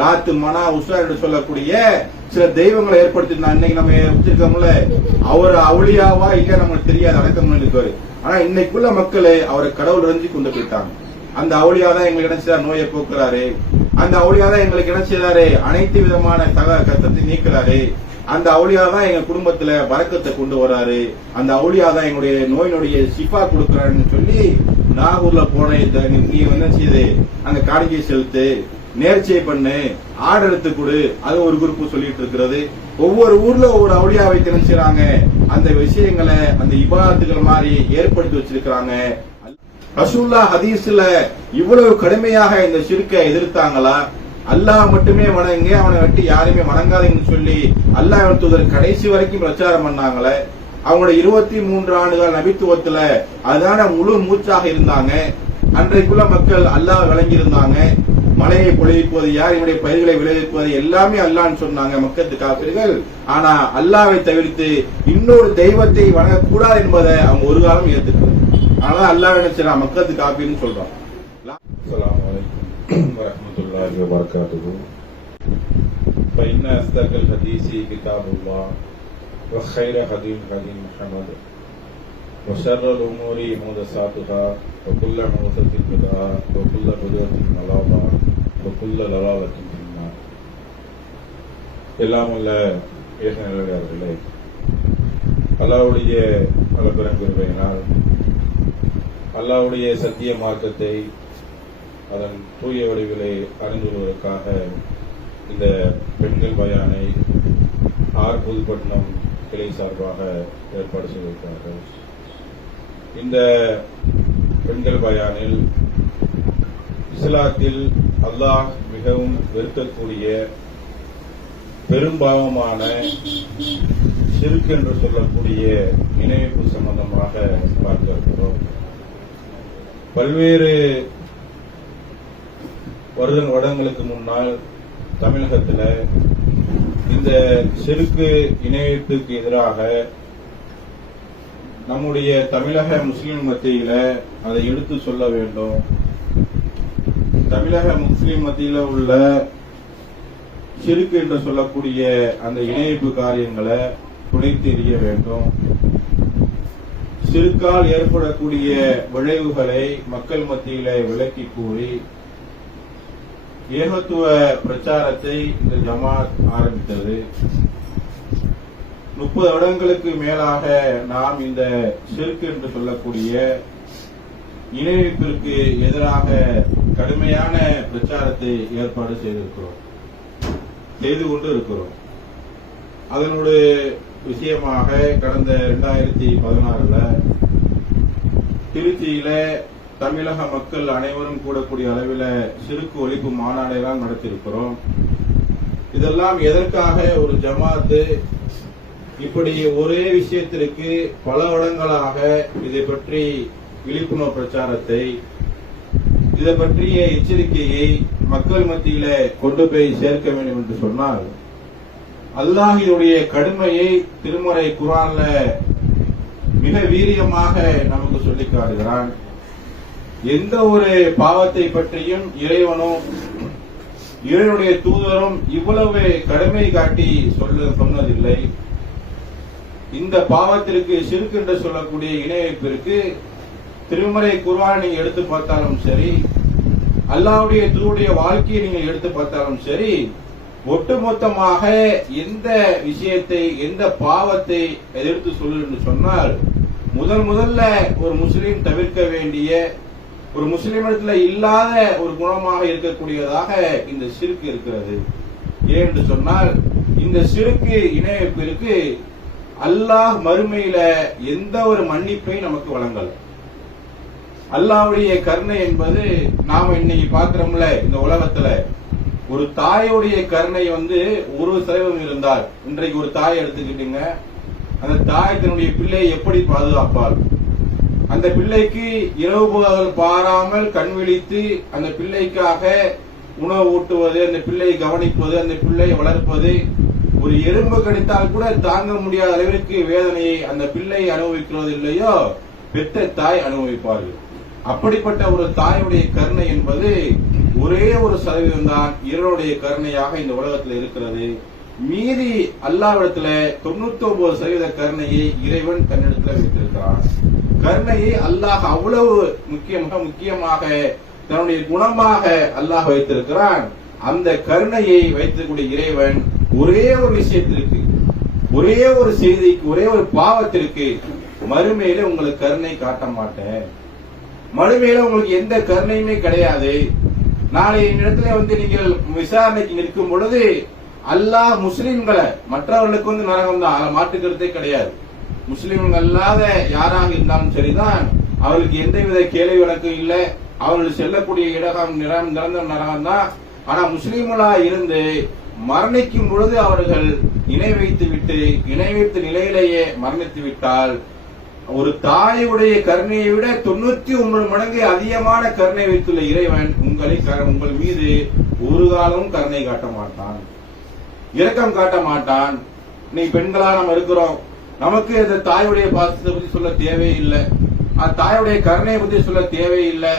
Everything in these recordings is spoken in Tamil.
லாத்து மனா உஷா என்று சொல்லக்கூடிய சில தெய்வங்களை ஏற்படுத்தி இன்னைக்கு நம்ம வச்சிருக்கோம்ல, அவர் அவுளியாவா இல்ல நமக்கு தெரியாது, அடக்கம் இருக்காரு. ஆனா இன்னைக்குள்ள மக்களே அவரை கடவுள் இறஞ்சி கொண்டு போயிட்டாங்க. அந்த அவுளியா தான் எங்களுக்கு என்ன செய்யறாரு, நோயை போக்குறாரு. அந்த அவுளியா தான் எங்களுக்கு என்ன செய்யறாரு, அனைத்து விதமான கஷ்டத்தை நீக்கிறாரு. அந்த அவுளியா தான் எங்க குடும்பத்துல பரக்கத்தை கொண்டு வராரு. அந்த அவுளியா தான் எங்களுடைய நோயினுடைய சிஃபா கொடுக்கிறாருன்னு சொல்லி நாகூர்ல போன நீ என்ன செய்யுது, அந்த காணிக்கை செலுத்து, நேர்ச்சை பண்ணு, ஆர்டர் எடுத்து கொடு, அது ஒரு குரூப் சொல்லிட்டு இருக்கிறது. ஒவ்வொரு ஊர்ல ஒவ்வொரு அவுளியாவை திணிச்சுறாங்க. அந்த விஷயங்களை அந்த இபாதத்துகள் மாதிரி ஏற்படுத்தி வச்சிருக்கிறாங்க. ரசூலுல்லாஹ் ஹதீஸ்ல இவ்வளவு கடுமையாக இந்த ஷிர்க்கை எதிர்த்தாங்களா? அல்லாஹ் மட்டுமே வணங்க, அவனை விட்டு யாருமே வணங்காதீங்கன்னு சொல்லி அல்லாஹ் தூதர் கடைசி வரைக்கும் பிரச்சாரம் பண்ணாங்களே. அவங்களோட 23 ஆண்டுகள் நபித்துவத்துல அதுதான முழு மூச்சாக இருந்தாங்க. அன்றைக்குள்ள மக்கள் அல்லாஹ் விளங்கி இருந்தாங்க. மழையை பொழிவிப்பது யார், என்னுடைய பயிர்களை விளைவிப்பது எல்லாமே அல்லான்னு சொன்னாங்க மக்கத்து காப்பிர்கள். ஆனா அல்லாவை தவிர்த்து இன்னொரு தெய்வத்தை வணங்கக்கூடாது என்பதை அவங்க ஒரு காலம் ஏற்றுக்கிறது. ஆனா அல்லாஹ் நினைச்சா மக்கத்து காப்பின்னு சொல்றான். அஸ்ஸலாமு அலைக்கும் வரஹ்மத்துல்லாஹி வபரகாத்துஹு. ஃபஇன்ன அஸ்தகல் ஹதீஸி கிதாபுல்லாஹ் وخير هدي محمد وشر الأمور محدثاتها وكل محدثة بدعة وكل بدعة ضلالة وكل ضلالة في النار. எல்லாம் உள்ள ஏகநிலையார்களே, அல்லாஹ்வுடைய பலபெரும் கிருபையினால் அல்லாஹ்வுடைய சத்திய மார்க்கத்தை அதன் தூய வடிவிலே அறிந்து கொள்வதற்காக இந்த பெண்கள் பயானை புதுப்பட்டினம் கிளை சார்பாக ஏற்பாடு செய்திருக்கிறார்கள். இந்த பெண்கள் பயானில் இஸ்லாத்தில் அல்லாஹ் மிகவும் வெறுக்கக்கூடிய பெரும்பாவமான ஷிர்க் என்று சொல்லக்கூடிய இணைப்பு சம்பந்தமாக பார்க்க இருக்கிறோம். பல்வேறு வருடங்களுக்கு முன்னால் தமிழகத்தில் இந்த ஷிர்க் இணையத்துக்கு எதிராக நம்முடைய தமிழக முஸ்லிம் மத்தியில அதை எடுத்து சொல்ல வேண்டும். தமிழக முஸ்லிம் மத்தியில உள்ள ஷிர்க் என்று சொல்லக்கூடிய அந்த இணைப்பு காரியங்களை துடைத்து எறிய வேண்டும். ஷிர்க்கால் ஏற்படக்கூடிய விளைவுகளை மக்கள் மத்தியில விளக்கி கூறி ஏகத்துவ பிரச்சாரத்தை இந்த ஜமாத் ஆரம்பித்தது. 30 வருடங்களுக்கு மேலாக நாம் இந்த ஷிர்க் என்று சொல்லக்கூடிய இணைப்பிற்கு எதிராக கடுமையான பிரச்சாரத்தை ஏற்பாடு செய்து கொண்டு இருக்கிறோம். அதனுடைய விஷயமாக கடந்த 2016 திருச்சியில தமிழக மக்கள் அனைவரும் கூடக்கூடிய அளவில் ஷிர்க் ஒழிப்பு மாநாடெல்லாம் நடத்தியிருக்கிறோம். இதெல்லாம் எதற்காக ஒரு ஜமாத்து இப்படி ஒரே விஷயத்திற்கு பல வருடங்களாக இதை பற்றி விழிப்புணர்வு பிரச்சாரத்தை, இதை பற்றிய எச்சரிக்கையை மக்கள் மத்தியில கொண்டு போய் சேர்க்க வேண்டும் என்று சொன்னால், அல்லாஹ்வுடைய கடுமையை திருமறை குர்ஆன்ல மிக வீரியமாக நமக்கு சொல்லி காட்டுகிறான். எந்த ஒரு பாவத்தை பற்றியும் இறைவனும் இறைவனுடைய தூதரும் இவ்வளவு கடுமை காட்டி சொன்னதில்லை. இந்த பாவத்திற்கு ஷிர்க் என்று சொல்லக்கூடிய இணைப்பிற்கு திருமறை குர்ஆனை எடுத்து பார்த்தாலும் சரி, அல்லாஹ்வுடைய தூதருடைய வாழ்க்கையை நீங்கள் எடுத்து பார்த்தாலும் சரி, ஒட்டுமொத்தமாக எந்த விஷயத்தை, எந்த பாவத்தை எதிர்த்து சொல்லு சொன்னால், முதல்ல ஒரு முஸ்லீம் தவிர்க்க வேண்டிய, ஒரு முஸ்லிமிடத்துல இல்லாத ஒரு குணமாக இருக்கக்கூடியதாக இந்த ஷிர்க் இருக்கிறது. ஏன்னு சொன்னால், இந்த ஷிர்க் இணைப்பிற்கு அல்லாஹ் மறுமையில எந்த ஒரு மன்னிப்பை நமக்கு வழங்கல. அல்லாஹ்வுடைய கருணை என்பது நாம இன்னைக்கு பாக்குறோம்ல, இந்த உலகத்துல ஒரு தாயோடைய கருணை 1% இருந்தால், இன்றைக்கு ஒரு தாய் எடுத்துக்கிட்டீங்க, அந்த தாய் தன்னுடைய பிள்ளையை எப்படி பாதுகாப்பாள்? அந்த பிள்ளைக்கு இரவு பகல் பாராமல் கண் விழித்து அந்த பிள்ளைக்காக உணவு ஊட்டுவது, அந்த பிள்ளையை கவனிப்பது, அந்த பிள்ளையை வளர்ப்பது, ஒரு எறும்பு கடித்தால் கூட தாங்க முடியாத அளவிற்கு வேதனையை அந்த பிள்ளை அனுபவிக்கிறது இல்லையோ, பெற்ற தாய் அனுபவிப்பார்கள். அப்படிப்பட்ட ஒரு தாயுடைய கருணை என்பது ஒரே ஒரு சதவீதம் தான் இறைவனுடைய கருணையாக இந்த உலகத்தில் இருக்கிறது. மீதி அல்லாஹ்விடத்துல 99% கருணையை இறைவன் தன்னிடத்துல வைத்திருக்கிறான். கருணையை அல்லாஹ் அவ்வளவு முக்கியமாக தன்னுடைய குணமாக அல்லாஹ் வைத்திருக்கிறான். அந்த கருணையை வைத்திருக்கூடிய இறைவன் ஒரே ஒரு விஷயத்திற்கு, ஒரே ஒரு செய்திக்கு, ஒரே ஒரு பாவத்திற்கு மறுமையில உங்களுக்கு கருணை காட்ட மாட்டேன். மறுமையில உங்களுக்கு எந்த கருணையுமே கிடையாது. நாளை இடத்துல நீங்கள் விசாரணைக்கு நிற்கும் பொழுது அல்லாஹ் முஸ்லிம்களை, மற்றவர்களுக்கு நரகம் தான், அதை மாற்றுக்கிறதே கிடையாது. முஸ்லிம்கள் அல்லாத யாராக இருந்தாலும் சரிதான், அவர்களுக்கு எந்தவித கேள்வி வழக்கும் இல்லை. அவர்கள் செல்லக்கூடிய இடம் நிரந்தர நரகம் தான். ஆனா முஸ்லிம்களா இருந்து மரணிக்கும் பொழுது அவர்கள் இணை வைத்த நிலையிலேயே மரணித்து விட்டால், ஒரு தாயுடைய கருணையை விட 99 மடங்கு அதிகமான கருணை வைத்துள்ள இறைவன் உங்கள் மீது ஒரு காலமும் கருணை காட்ட மாட்டான், இரக்கம் காட்ட மாட்டான். இன்னைக்கு பெண்களா நம்ம இருக்கிறோம், நமக்கு இந்த தாயுடைய பாசத்தை பத்தி சொல்ல தேவையில்லை, அந்த தாயுடைய கருணையை பத்தி சொல்ல தேவையில்லை.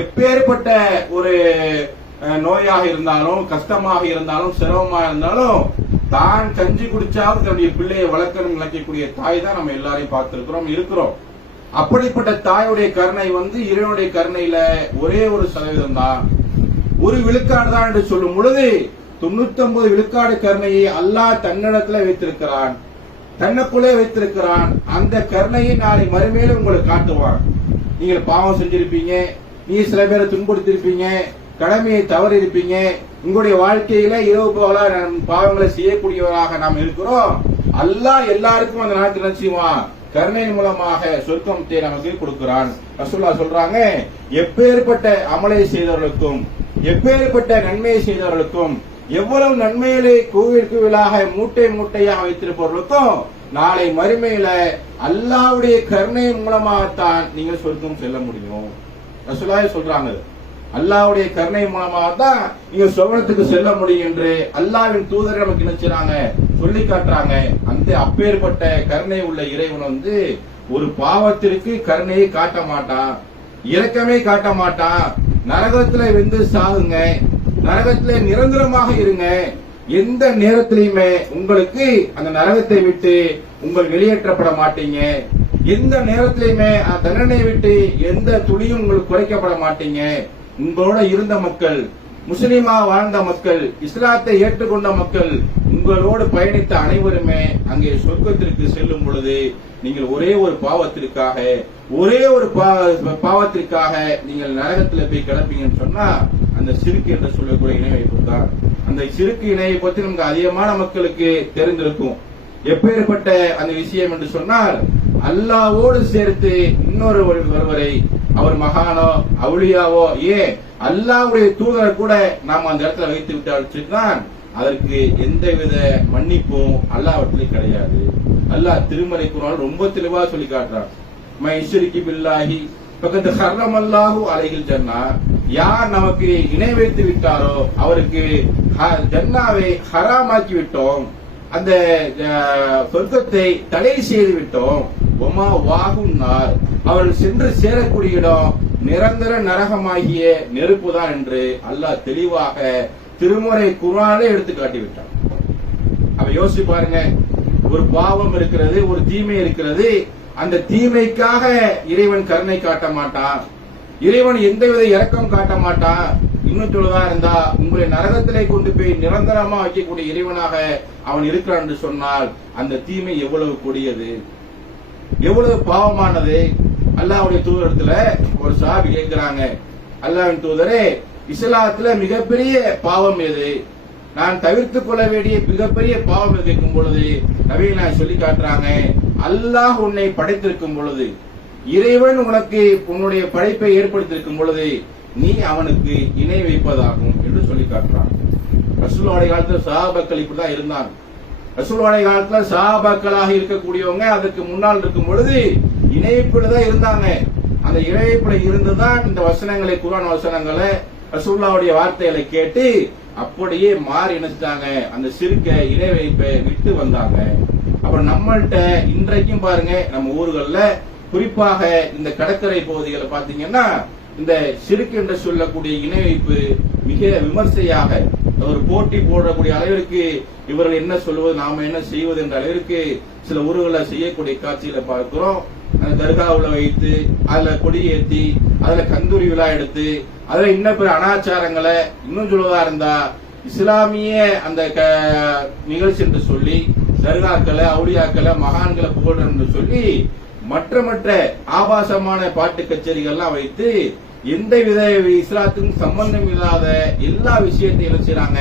எப்பேற்பட்ட ஒரு நோயாக இருந்தாலும், கஷ்டமாக இருந்தாலும், சிரமமாக இருந்தாலும் தான் கஞ்சி குடிச்சாலும் தன்னுடைய பிள்ளையை வளர்க்கணும் நினைக்கக்கூடிய தாய் தான் நம்ம எல்லாரையும் பார்த்திருக்கிறோம், இருக்கிறோம். அப்படிப்பட்ட தாயுடைய கருணை இறைவனுடைய கருணையில ஒரே ஒரு சதவீதம் தான், ஒரு விழுக்காடு தான் என்று சொல்லும் பொழுது 99 விழுக்காடு கருணையை அல்லாஹ் தன்னிடத்துல வைத்திருக்கிறான், தன்னைக்குள்ளே வைத்திருக்கிறான். அந்த கருணையை நாளை மறுமையில உங்களுக்கு காட்டுவான். நீங்கள் பாவம் செஞ்சிருப்பீங்க, நீ சில பேரை துன்புறுத்திருப்பீங்க, கடமையை தவறி இருப்பீங்க, உங்களுடைய வாழ்க்கையில இரவு போல பாவங்களை செய்யக்கூடியவராக நாம் இருக்கிறோம். அல்லாஹ் எல்லாருக்கும் அந்த நாட்டில் நிச்சயமா கருணையின் மூலமாக சொர்க்கத்தை நமக்கு கொடுக்கிறான். ரசூலுல்லாஹ் சொல்றாங்க, எப்பேற்பட்ட அமலை செய்தவர்களுக்கும், எப்பேற்பட்ட நன்மையை செய்தவர்களுக்கும், எவ்வளவு நன்மையிலே கோவிலாக மூட்டை மூட்டையாக வைத்திருப்பவர்களுக்கும் நாளை மறுமையில அல்லாஹ்வுடைய கருணையின் மூலமாகத்தான் நீங்கள் சொர்க்கம் செல்ல முடியும். ரசூலுல்லாஹ் சொல்றாங்க, அல்லாஹ்வுடைய கருணை மூலமாக தான் நீங்க சொர்க்கத்துக்கு செல்ல முடியும் என்று அல்லாஹ்வின் தூதர் நமக்கு நினைச்சாங்க, சொல்லி காட்டுறாங்க. அந்த அப்பேற்பட்ட கருணை உள்ள இறைவன் ஒரு பாவத்திற்கு கருணையை காட்ட மாட்டான், இரக்கமே காட்ட மாட்டான். நரகத்துல வெந்து சாகுங்க, நரகத்துல நிரந்தரமாக இருங்க, எந்த நேரத்திலையுமே உங்களுக்கு அந்த நரகத்தை விட்டு உங்கள் வெளியேற்றப்பட மாட்டீங்க, எந்த நேரத்திலையுமே அந்த தண்டனை விட்டு எந்த துளியும் உங்களுக்கு குறைக்கப்பட மாட்டீங்க. உங்களோட இருந்த மக்கள், முஸ்லிமா வாழ்ந்த மக்கள், இஸ்லாத்தை ஏற்றுக்கொண்ட மக்கள், உங்களோடு பயணித்த அனைவருமே அங்கே சொர்க்கத்திற்கு செல்லும் பொழுது நீங்கள் ஒரே ஒரு பாவத்திற்காக, ஒரே ஒரு பாவத்திற்காக நீங்கள் நரகத்தில் போய் கிடப்பீங்கன்னு சொன்னா அந்த சிறுக்கு என்று சொல்லக்கூடிய இணை வைப்பு தான். அந்த சிறுக்கு இணையை பற்றி நமக்கு அதிகமான மக்களுக்கு தெரிந்திருக்கும். எப்பேற்பட்ட அந்த விஷயம் என்று சொன்னால், அல்லாஹ்வோடு சேர்த்து இன்னொரு ஒருவரை, அவர் மகானோ அவுளியாவோ, ஏன் அல்லாஹ்வுடைய தூதரை கூட நாம் அந்த இடத்துல வைத்து விட்டால் அதற்கு எந்தவித மன்னிப்பும் அல்லாஹ்விடத்திலே கிடையாது. அல்லாஹ் திருமறை குர்ஆன் ரொம்ப தெளிவா சொல்லி காட்டுறான், மை யுஷ்ரிகு பில்லாஹி ஃபகத் ஹர்ரமல்லாஹு அலைஹில் ஜன்னா, யார் நமக்கு இணை வைத்து விட்டாரோ அவருக்கு ஜன்னாவை ஹராமாக்கி விட்டோம், அந்த சொர்க்கத்தை தடை செய்து விட்டோம். ஒமா வாகும் நார், அவர்கள் சென்று சேரக்கூடிய இடம் நிரந்தர நரகமாகிய நெருப்பு தான் என்று அல்லாஹ் தெளிவாக திருமறை குர்ஆனிலே எடுத்து காட்டிவிட்டான். அப்ப யோசிச்சு பாருங்க, ஒரு பாவம் இருக்கிறது, ஒரு தீமை இருக்கிறது, அந்த தீமைக்காக இறைவன் கருணை காட்ட மாட்டான், இறைவன் எந்தவித இரக்கம் காட்ட மாட்டான். இன்னும் சொல்லுதா இருந்தா உங்களை நரகத்திலே கொண்டு போய் நிரந்தரமா வைக்கக்கூடிய இறைவனாக அவன் இருக்கிறான் என்று சொன்னால் அந்த தீமை எவ்வளவு கொடியது, எவ்வளவு பாவமானது. அல்லாஹ்வுடைய தூதரிடத்துல ஒரு சஹாபி கேட்கிறாங்க, அல்லாஹ்வின் தூதரே, இஸ்லாத்துல மிகப்பெரிய பாவம் எது, நான் தவிர்த்துக் கொள்ள வேண்டிய மிகப்பெரிய பாவம் கேட்கும் பொழுது நபிகள் சொல்லி காட்டுறாங்க, அல்லாஹ் உன்னை படைத்திருக்கும் பொழுது, இறைவன் உனக்கு உன்னுடைய படைப்பை ஏற்படுத்தியிருக்கும் பொழுது நீ அவனுக்கு இணை வைப்பதாகும் என்று சொல்லி காட்டுறான். ரசூலுல்லாஹி காலத்துல சஹாபாக்கள் இப்படிதான் இருந்தாங்க. ரசூலுல்லாஹி காலத்துல சஹாபாக்களாக இருக்கக்கூடியவங்க அதற்கு முன்னால் இருக்கும் பொழுது இணைப்புல தான் இருந்தாங்க. அந்த இணைப்புல இருந்துதான் இந்த வசனங்களை, குர்ஆன் வசனங்களை, ரசூலுல்லாஹ்வுடைய வார்த்தைகளை கேட்டு அப்படியே மாறி நினைச்சிட்டாங்க, அந்த சிறுக்க இணை வைப்பை விட்டு வந்தாங்க. அப்புறம் நம்மள்ட்ட இன்றைக்கும் பாருங்க, நம்ம ஊர்கள்ல குறிப்பாக இந்த கடற்கரை பகுதிகளை பாத்தீங்கன்னா இந்த ஷிர்க் என்று சொல்லக்கூடிய இணை வைப்பு மிக விமர்சையாக ஒரு போட்டி போடக்கூடிய அளவிற்கு இவர்கள் என்ன சொல்வது நாம என்ன செய்வது என்ற அளவிற்கு சில ஊர்களில் செய்யக்கூடிய காட்சிகளை பார்க்கிறோம். அந்த தர்காவுல வைத்து அதுல கொடியேற்றி அதுல கந்தூரி விழா எடுத்து அதுல இன்னும் பிற அனாச்சாரங்களை இன்னும் சொல்வதா இருந்தா இஸ்லாமிய அந்த நிகழ்ச்சி என்று சொல்லி தர்காக்களை அவுலியாக்களை மகான்களை புகழ்ற என்று சொல்லி மற்ற ஆபாசமான பாட்டு கச்சேரிகள்லாம் வைத்து எந்தவித இஸ்லாத்துக்கும் சம்பந்தம் இல்லாத எல்லா விஷயத்தையும் என்ன செய்றாங்க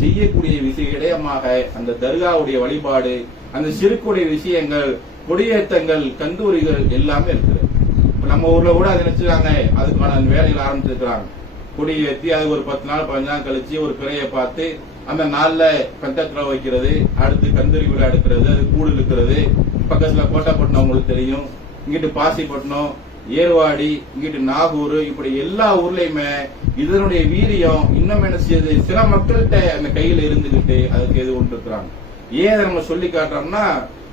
செய்யக்கூடிய விஷய இடமாக அந்த தர்காவுடைய வழிபாடு அந்த சிறுக்குடைய விஷயங்கள் கொடியேற்றங்கள் கந்தூரிகள் எல்லாமே இருக்குது. நம்ம ஊர்ல கூட அதை நினைச்சாங்க அதுக்கான வேலைகள் ஆரம்பிச்சிருக்கிறாங்க. கொடியேற்றி அது ஒரு 10 நாள் 15 நாள் கழிச்சு ஒரு பிறையை பார்த்து அந்த நாள்ல கந்தத்திர வைக்கிறது, அடுத்து கந்தூரி விழா எடுக்கிறது, அது கூடு இருக்கிறது. பக்கத்துல கோட்டைப்பட்டினம் உங்களுக்கு தெரியும், இங்கிட்டு பாசிப்பட்டினம், ஏர்வாடி, இங்கிட்டு நாகூர், இப்படி எல்லா ஊர்லயுமே இதனுடைய வீரியம் இன்னும் என்ன செய்யுது, சில மக்கள்கிட்ட அந்த கையில இருந்துகிட்டு அதுக்கு எது கொண்டு இருக்கிறாங்க. ஏன் நம்ம சொல்லி காட்டுறோம்னா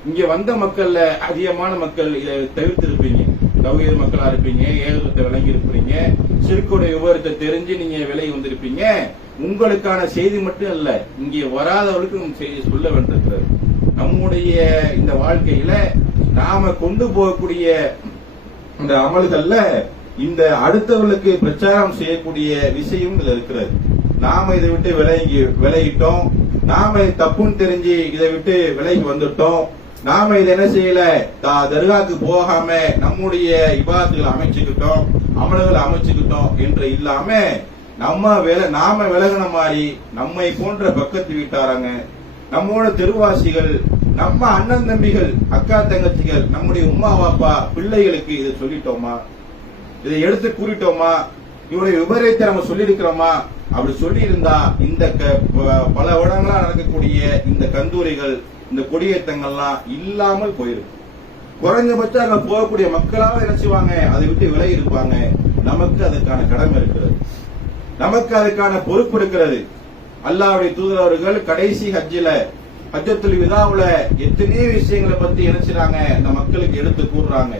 இங்க வந்த மக்கள்ல அதிகமான மக்கள் இதை தவிர்த்து இருப்பீங்க, தௌஹீத் மக்களா இருப்பீங்க, ஏகத்தை விளங்கி இருப்பீங்க, ஷிர்க்குடைய விவரத்தை தெரிஞ்சு நீங்க விலகி வந்திருப்பீங்க. உங்களுக்கான செய்தி மட்டும் இல்ல, இங்கே வராதவர்களுக்கு செய்தி சொல்ல வேண்டியிருக்கிறது. நம்முடைய இந்த வாழ்க்கையில நாம கொண்டு போகக்கூடிய இந்த அமல்கள்ல இந்த அடுத்தவர்களுக்கு பிரச்சாரம் செய்யக்கூடிய விஷயம் இதுல இருக்கிறது. நாம இதை விட்டு விலகிட்டோம், நாம தப்புன்னு தெரிஞ்சு இதை விட்டு விலகி வந்துட்டோம். நாம இதை என்ன செய்யல, தர்காக்கு போகாம நம்முடைய இபாதத்துகளை அமைச்சுக்கிட்டோம், அமல்களை அமைச்சுக்கிட்டோம் என்று இல்லாம நாம விலகின மாதிரி நம்மை போன்ற பக்கத்து வீட்டாரங்க, நம்மோட தெருவாசிகள், நம்ம அண்ணன் தம்பிகள், அக்கா தங்கச்சிகள், நம்முடைய உமா பாப்பா பிள்ளைகளுக்கு இதை சொல்லிட்டோமா, இதை எடுத்து கூறிட்டோமா, இவருடைய விபரீதத்தை நம்ம சொல்லி இருக்கிறோமா? அப்படி சொல்லி இருந்தா இந்த பல வருடங்களா நடக்கக்கூடிய இந்த கந்தூரிகள் இந்த கொடியேற்றங்கள்லாம் இல்லாமல் போயிருக்கு. குறைஞ்சபட்சம் அங்க போகக்கூடிய மக்களாக என்ன செய்வாங்க, அதை விட்டு விலகி இருப்பாங்க. நமக்கு அதுக்கான கடமை இருக்கிறது, நமக்கு அதுக்கான பொறுப்பு இருக்கிறது. அல்லாஹ்வுடைய தூதர் அவர்கள் கடைசி ஹஜ்ஜத்துல் விதாவுல எத்தனையோ விஷயங்களை பத்தி என்ன செய்றாங்க, அந்த மக்களுக்கு எடுத்து கூறுறாங்க,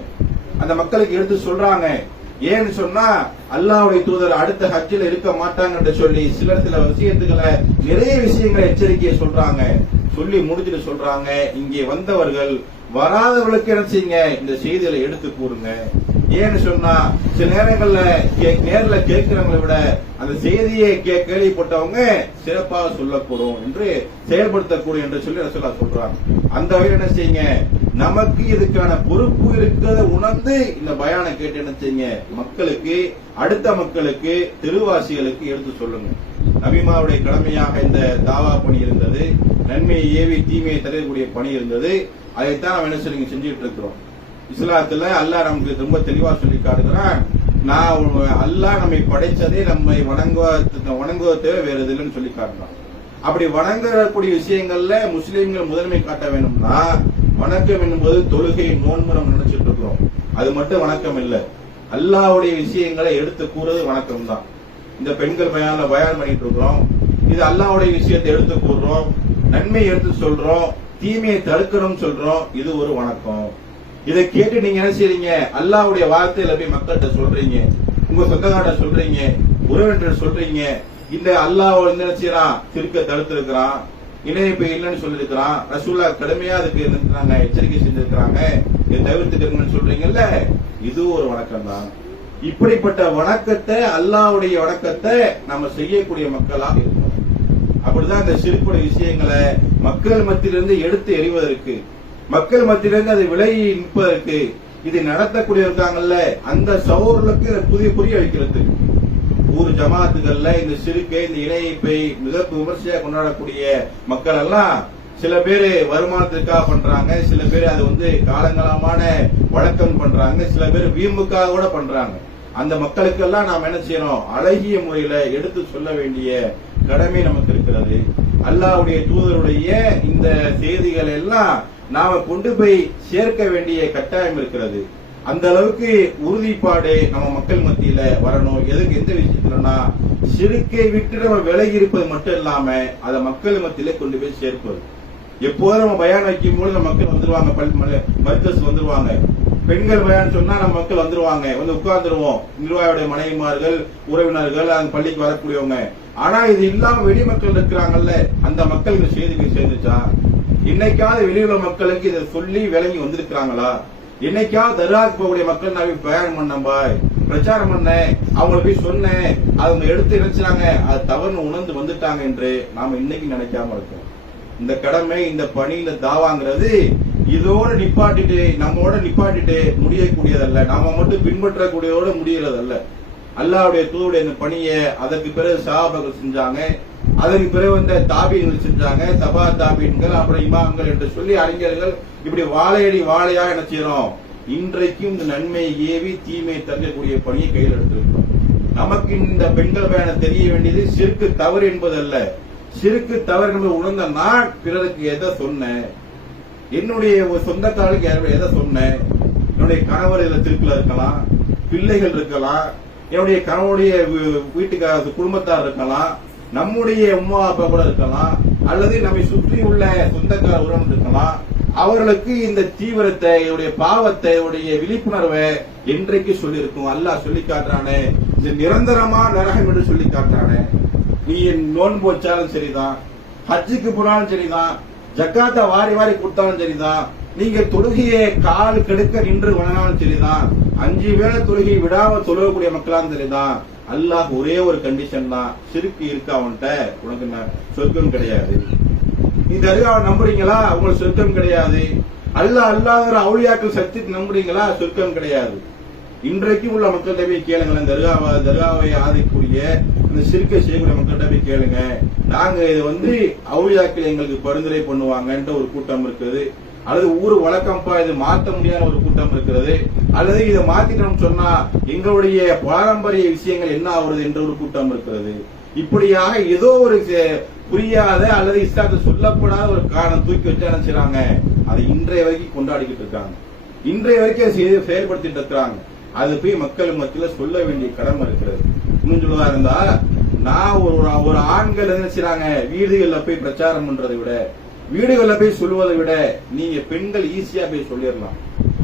அந்த மக்களுக்கு எடுத்து சொல்றாங்க. ஏன்னு சொன்னா அல்லாஹ்வுடைய தூதர் அடுத்த ஹஜ்ஜில் இருக்க மாட்டாங்க சொல்லி சில விஷயத்துக்களை நிறைய விஷயங்களை எச்சரிக்கையை சொல்றாங்க. சொல்லி முடிச்சுட்டு சொல்றாங்க, இங்கே வந்தவர்கள் வராதவர்களுக்கு என்ன செய்யுங்க, இந்த செய்திகளை எடுத்து கூறுங்க. ஏன்னு சொன்னா சில நேரங்கள்ல நேர்ல கேட்கிறவங்களை விட அந்த செய்தியை கேள்விப்பட்டவங்க சிறப்பாக சொல்லக்கூடும் என்று செயல்படுத்தக்கூடும் என்று சொல்லி ரசூலுல்லாஹ் சொல்றாங்க. அந்த வகையில் என்ன செய்யுங்க, நமக்கு இதுக்கான பொறுப்பு இருக்கிறத உணர்ந்து இந்த பயானை கேட்டு என்ன செய்யுங்க, மக்களுக்கு அடுத்த மக்களுக்கு தெருவாசிகளுக்கு எடுத்து சொல்லுங்க. நபிமாவுடைய கடமையாக இந்த தாவா பணி இருந்தது, நன்மையை ஏவி தீமையை தரக்கூடிய பணி இருந்தது. அதைத்தான் நம்ம என்ன சொல்லி செஞ்சுட்டு இருக்கிறோம். இஸ்லாத்துல அல்லாஹ் நமக்கு ரொம்ப தெளிவா சொல்லி காட்டுகிறான், அல்லாஹ் நம்மை படைச்சதே நம்மை வணங்குவதை வேற எதுன்னு சொல்லி காட்டுறான். அப்படி வணங்கக்கூடிய விஷயங்கள்ல முஸ்லீம்கள் முதன்மை காட்ட வேணும்னா வணக்கம் என்னும்போது தொழுகை நோன்பு நம்ம நினைச்சிட்டு இருக்கிறோம். அது மட்டும் வணக்கம் இல்ல, அல்லாஹ்வுடைய விஷயங்களை எடுத்து கூறுறது வணக்கம் தான். இந்த பெண்கள் பயான் பண்ணிட்டு இருக்கிறோம், இது அல்லாஹ்வுடைய விஷயத்தை எடுத்து கூறுறோம், நன்மையை எடுத்து சொல்றோம், தீமையை தடுக்கணும் சொல்றோம், இது ஒரு வணக்கம். இதை கேட்டு நீங்க என்ன செய்றீங்க, அல்லாஹ்வுடைய வார்த்தையில போய் மக்கள்கிட்ட சொல்றீங்க, உங்க சொந்தக்கார சொல்றீங்க, உறவினர் சொல்றீங்க. இந்த அல்லாஹ் என்ன செய்யறான், திருக்க தடுத்து இருக்கிறான், இணைப்பு இல்லைன்னு சொல்லிருக்கிறான், ரசூலுல்லாஹ் கடுமையா அதுக்கு எச்சரிக்கை செஞ்சிருக்கிறாங்க, இதை தவிர்த்துக்கணும்னு சொல்றீங்கல்ல, இது ஒரு வணக்கம் தான். இப்படிப்பட்ட வணக்கத்தை, அல்லாஹ்வுடைய வணக்கத்தை நம்ம செய்யக்கூடிய மக்களாக இருக்கணும். அப்படிதான் இந்த சிறுக்குடைய விஷயங்களை மக்கள் மத்தியிலிருந்து எடுத்து எறிவதற்கு, மக்கள் மத்தியிலிருந்து அதை விலகி நிற்பதற்கு, இதை நடத்தக்கூடிய இருக்காங்கல்ல அந்த சகோதரர்களுக்கு புரிய வைக்கிறதுக்கு ஊர் ஜமாத்துகள்ல இந்த சிறுக்கை இந்த இணைப்பை மிக விமர்சையா கொண்டாடக்கூடிய மக்கள் எல்லாம் சில பேர் வருமானத்திற்காக பண்றாங்க, சில பேர் அது காலங்காலமான வழக்கம் பண்றாங்க, சில பேர் வீம்புக்காக கூட பண்றாங்க. அந்த மக்களுக்கெல்லாம் நாம் என்ன செய்யணும், அழகிய முறையில எடுத்து சொல்ல வேண்டிய கடமை நமக்கு இருக்கிறது. அல்லாஹ்வுடைய தூதருடைய இந்த செய்திகள் எல்லாம் நாம கொண்டு போய் சேர்க்க வேண்டிய கட்டாயம் இருக்கிறது. அந்த அளவுக்கு உறுதிப்பாடு நம்ம மக்கள் மத்தியில வரணும். எதுக்கு, எந்த விஷயத்துலன்னா சிறுக்கை விட்டு நம்ம விலகி இருப்பது மட்டும் இல்லாம அதை மக்கள் மத்தியில கொண்டு போய் சேர்ப்பது. எப்போதும் நம்ம பயான் வைக்கும் போது மக்கள் வந்துருவாங்க, மருத்துவ வந்துருவாங்க, பெண்கள் பயான் சொன்னா நம்ம மக்கள் வந்துருவாங்க, வந்து உட்கார்ந்துருவோம், நிர்வாகியுடைய மனைவிமார்கள், உறவினர்கள், அந்த பள்ளிக்கு வரக்கூடியவங்க. ஆனா இது இல்லாம வெளி மக்கள் இருக்கிறாங்கல்ல, அந்த மக்களுக்கு செய்தி சேர்ந்துச்சா? இன்னைக்காவது வெளியுள்ள மக்களுக்கு இதை சொல்லி விளங்கி வந்திருக்கிறாங்களா? என்னைக்காவது தர்காவுக்கு போகக்கூடிய மக்கள் நான் பயணம் பண்ணேன் பாய், பிரச்சாரம் பண்ணேன், அவங்களை போய் சொன்னேன், அவங்க எடுத்து நினைச்சாங்க, அது தவறுன்னு உணர்ந்து வந்துட்டாங்க என்று நாம இன்னைக்கு நினைக்காம இருக்கோம். இந்த கடமை, இந்த பணி, இந்த தாவாங்கிறது இதோட நிப்பாட்டிட்டு நம்மோட நிப்பாட்டிட்டு முடியக்கூடியதல்ல, நாம மட்டும் பின்பற்றக்கூடியதோட முடியறதல்ல. அல்லாஹ்வுடைய தூதருடைய இந்த பணியை அதற்கு பிறகு சஹாபாக்கள் செஞ்சாங்க, அதற்கு பிறகு வந்த தாபீன்கள் செஞ்சாங்க, தபா தாபீன்கள், அப்புறம் இமாம்கள் என்று சொல்லி அறிஞர்கள் இப்படி வாழையடி வாழையா என்ன செய்யறோம், இன்றைக்கும் இந்த நன்மையை ஏவி தீமையை தடுக்கக்கூடிய பணியை கையில் எடுத்திருக்கிறோம். நமக்கு இந்த பெண்கள் பயணம் தெரிய வேண்டியது சிறுக்கு தவறு என்பதல்ல, சிறுக்கு தவறு என்பது உணர்ந்த நான் பிறருக்கு எதை சொன்னேன், என்னுடைய சொந்தக்காரருக்கு எதை சொன்னேன், என்னுடைய கணவர் இதுல திருக்குல இருக்கலாம், பிள்ளைகள் இருக்கலாம், என்னுடைய கணவனுடைய வீட்டுக்கார குடும்பத்தார் இருக்கலாம், நம்முடைய உமா அப்பா கூட இருக்கலாம், அல்லது நம்மை சுற்றி உள்ள சொந்தக்கார உறவு இருக்கலாம். அவர்களுக்கு இந்த தீவிரத்தை, என்னுடைய பாவத்தை, என்னுடைய விழிப்புணர்வை என்றைக்கு சொல்லியிருக்கும். அல்லாஹ் சொல்லி காட்டுறானே, இது நிரந்தரமா நரகம் என்று சொல்லி காட்டுறானே. நீ நோன்பு வச்சாலும் சரிதான், ஹஜ்ஜுக்கு போனாலும் சரிதான், ஜக்காத்த வாரி வாரி கொடுத்தாலும் சரிதான், நீங்க தொழுகையை கால் கெடுக்க நின்று வணங்கினாலும் சரிதான், 5 வேளை தொழுகை விடாம தொழுகக்கூடிய மக்களாலும் சரிதான், அல்லாஹ் ஒரே ஒரு கண்டிஷன் தான், சிறுக்கு இருக்கா அவன்கிட்ட, உனக்கு சொர்க்கம் கிடையாது. நீ தர்காவை நம்புறீங்களா, உங்களுக்கு சொர்க்கம் கிடையாது. அல்லாஹ் அல்லாஹ் அவுலியாக்கள் சக்தி நம்புறீங்களா, சொர்க்கம் கிடையாது. இன்றைக்கும் உள்ள மக்கள்கிட்ட போய் கேளுங்களேன், தர்காவை ஆதிக்கூடிய இந்த சிறுக்கை செய்யக்கூடிய மக்கள்கிட்ட போய் கேளுங்க. நாங்க இது அவுலியாக்கள் எங்களுக்கு பரிந்துரை பண்ணுவாங்கன்ற ஒரு கூட்டம் இருக்குது, அல்லது ஊர் வழக்கம்பா இது மாற்ற முடியாத ஒரு கூட்டம் இருக்கிறது, அல்லது இதை மாத்திட்டோம் சொன்னா எங்களுடைய பாரம்பரிய விஷயங்கள் என்ன ஆகுறது என்ற ஒரு கூட்டம் இருக்கிறது. இப்படியாக ஏதோ ஒரு புரியாத அல்லது இஸ்லாத்தை சொல்லப்படாத ஒரு காரணம் தூக்கி வச்சு என்ன செய்றாங்க, அதை இன்றைய வரைக்கும் கொண்டாடிக்கிட்டு இருக்காங்க, இன்றைய வரைக்கும் செயல்படுத்திட்டு இருக்கிறாங்க. அது போய் மக்கள் மத்தியில் சொல்ல வேண்டிய கடமை இருக்கிறது. இன்னும் சொல்லுவதா இருந்தா, நான் ஒரு ஆண்கள் என்ன செய்றாங்க, வீடுகள்ல போய் பிரச்சாரம் பண்றதை விட, வீடுகள்ல போய் சொல்லுவதை விட, நீங்க பெண்கள் ஈஸியா போய் சொல்லிடலாம்.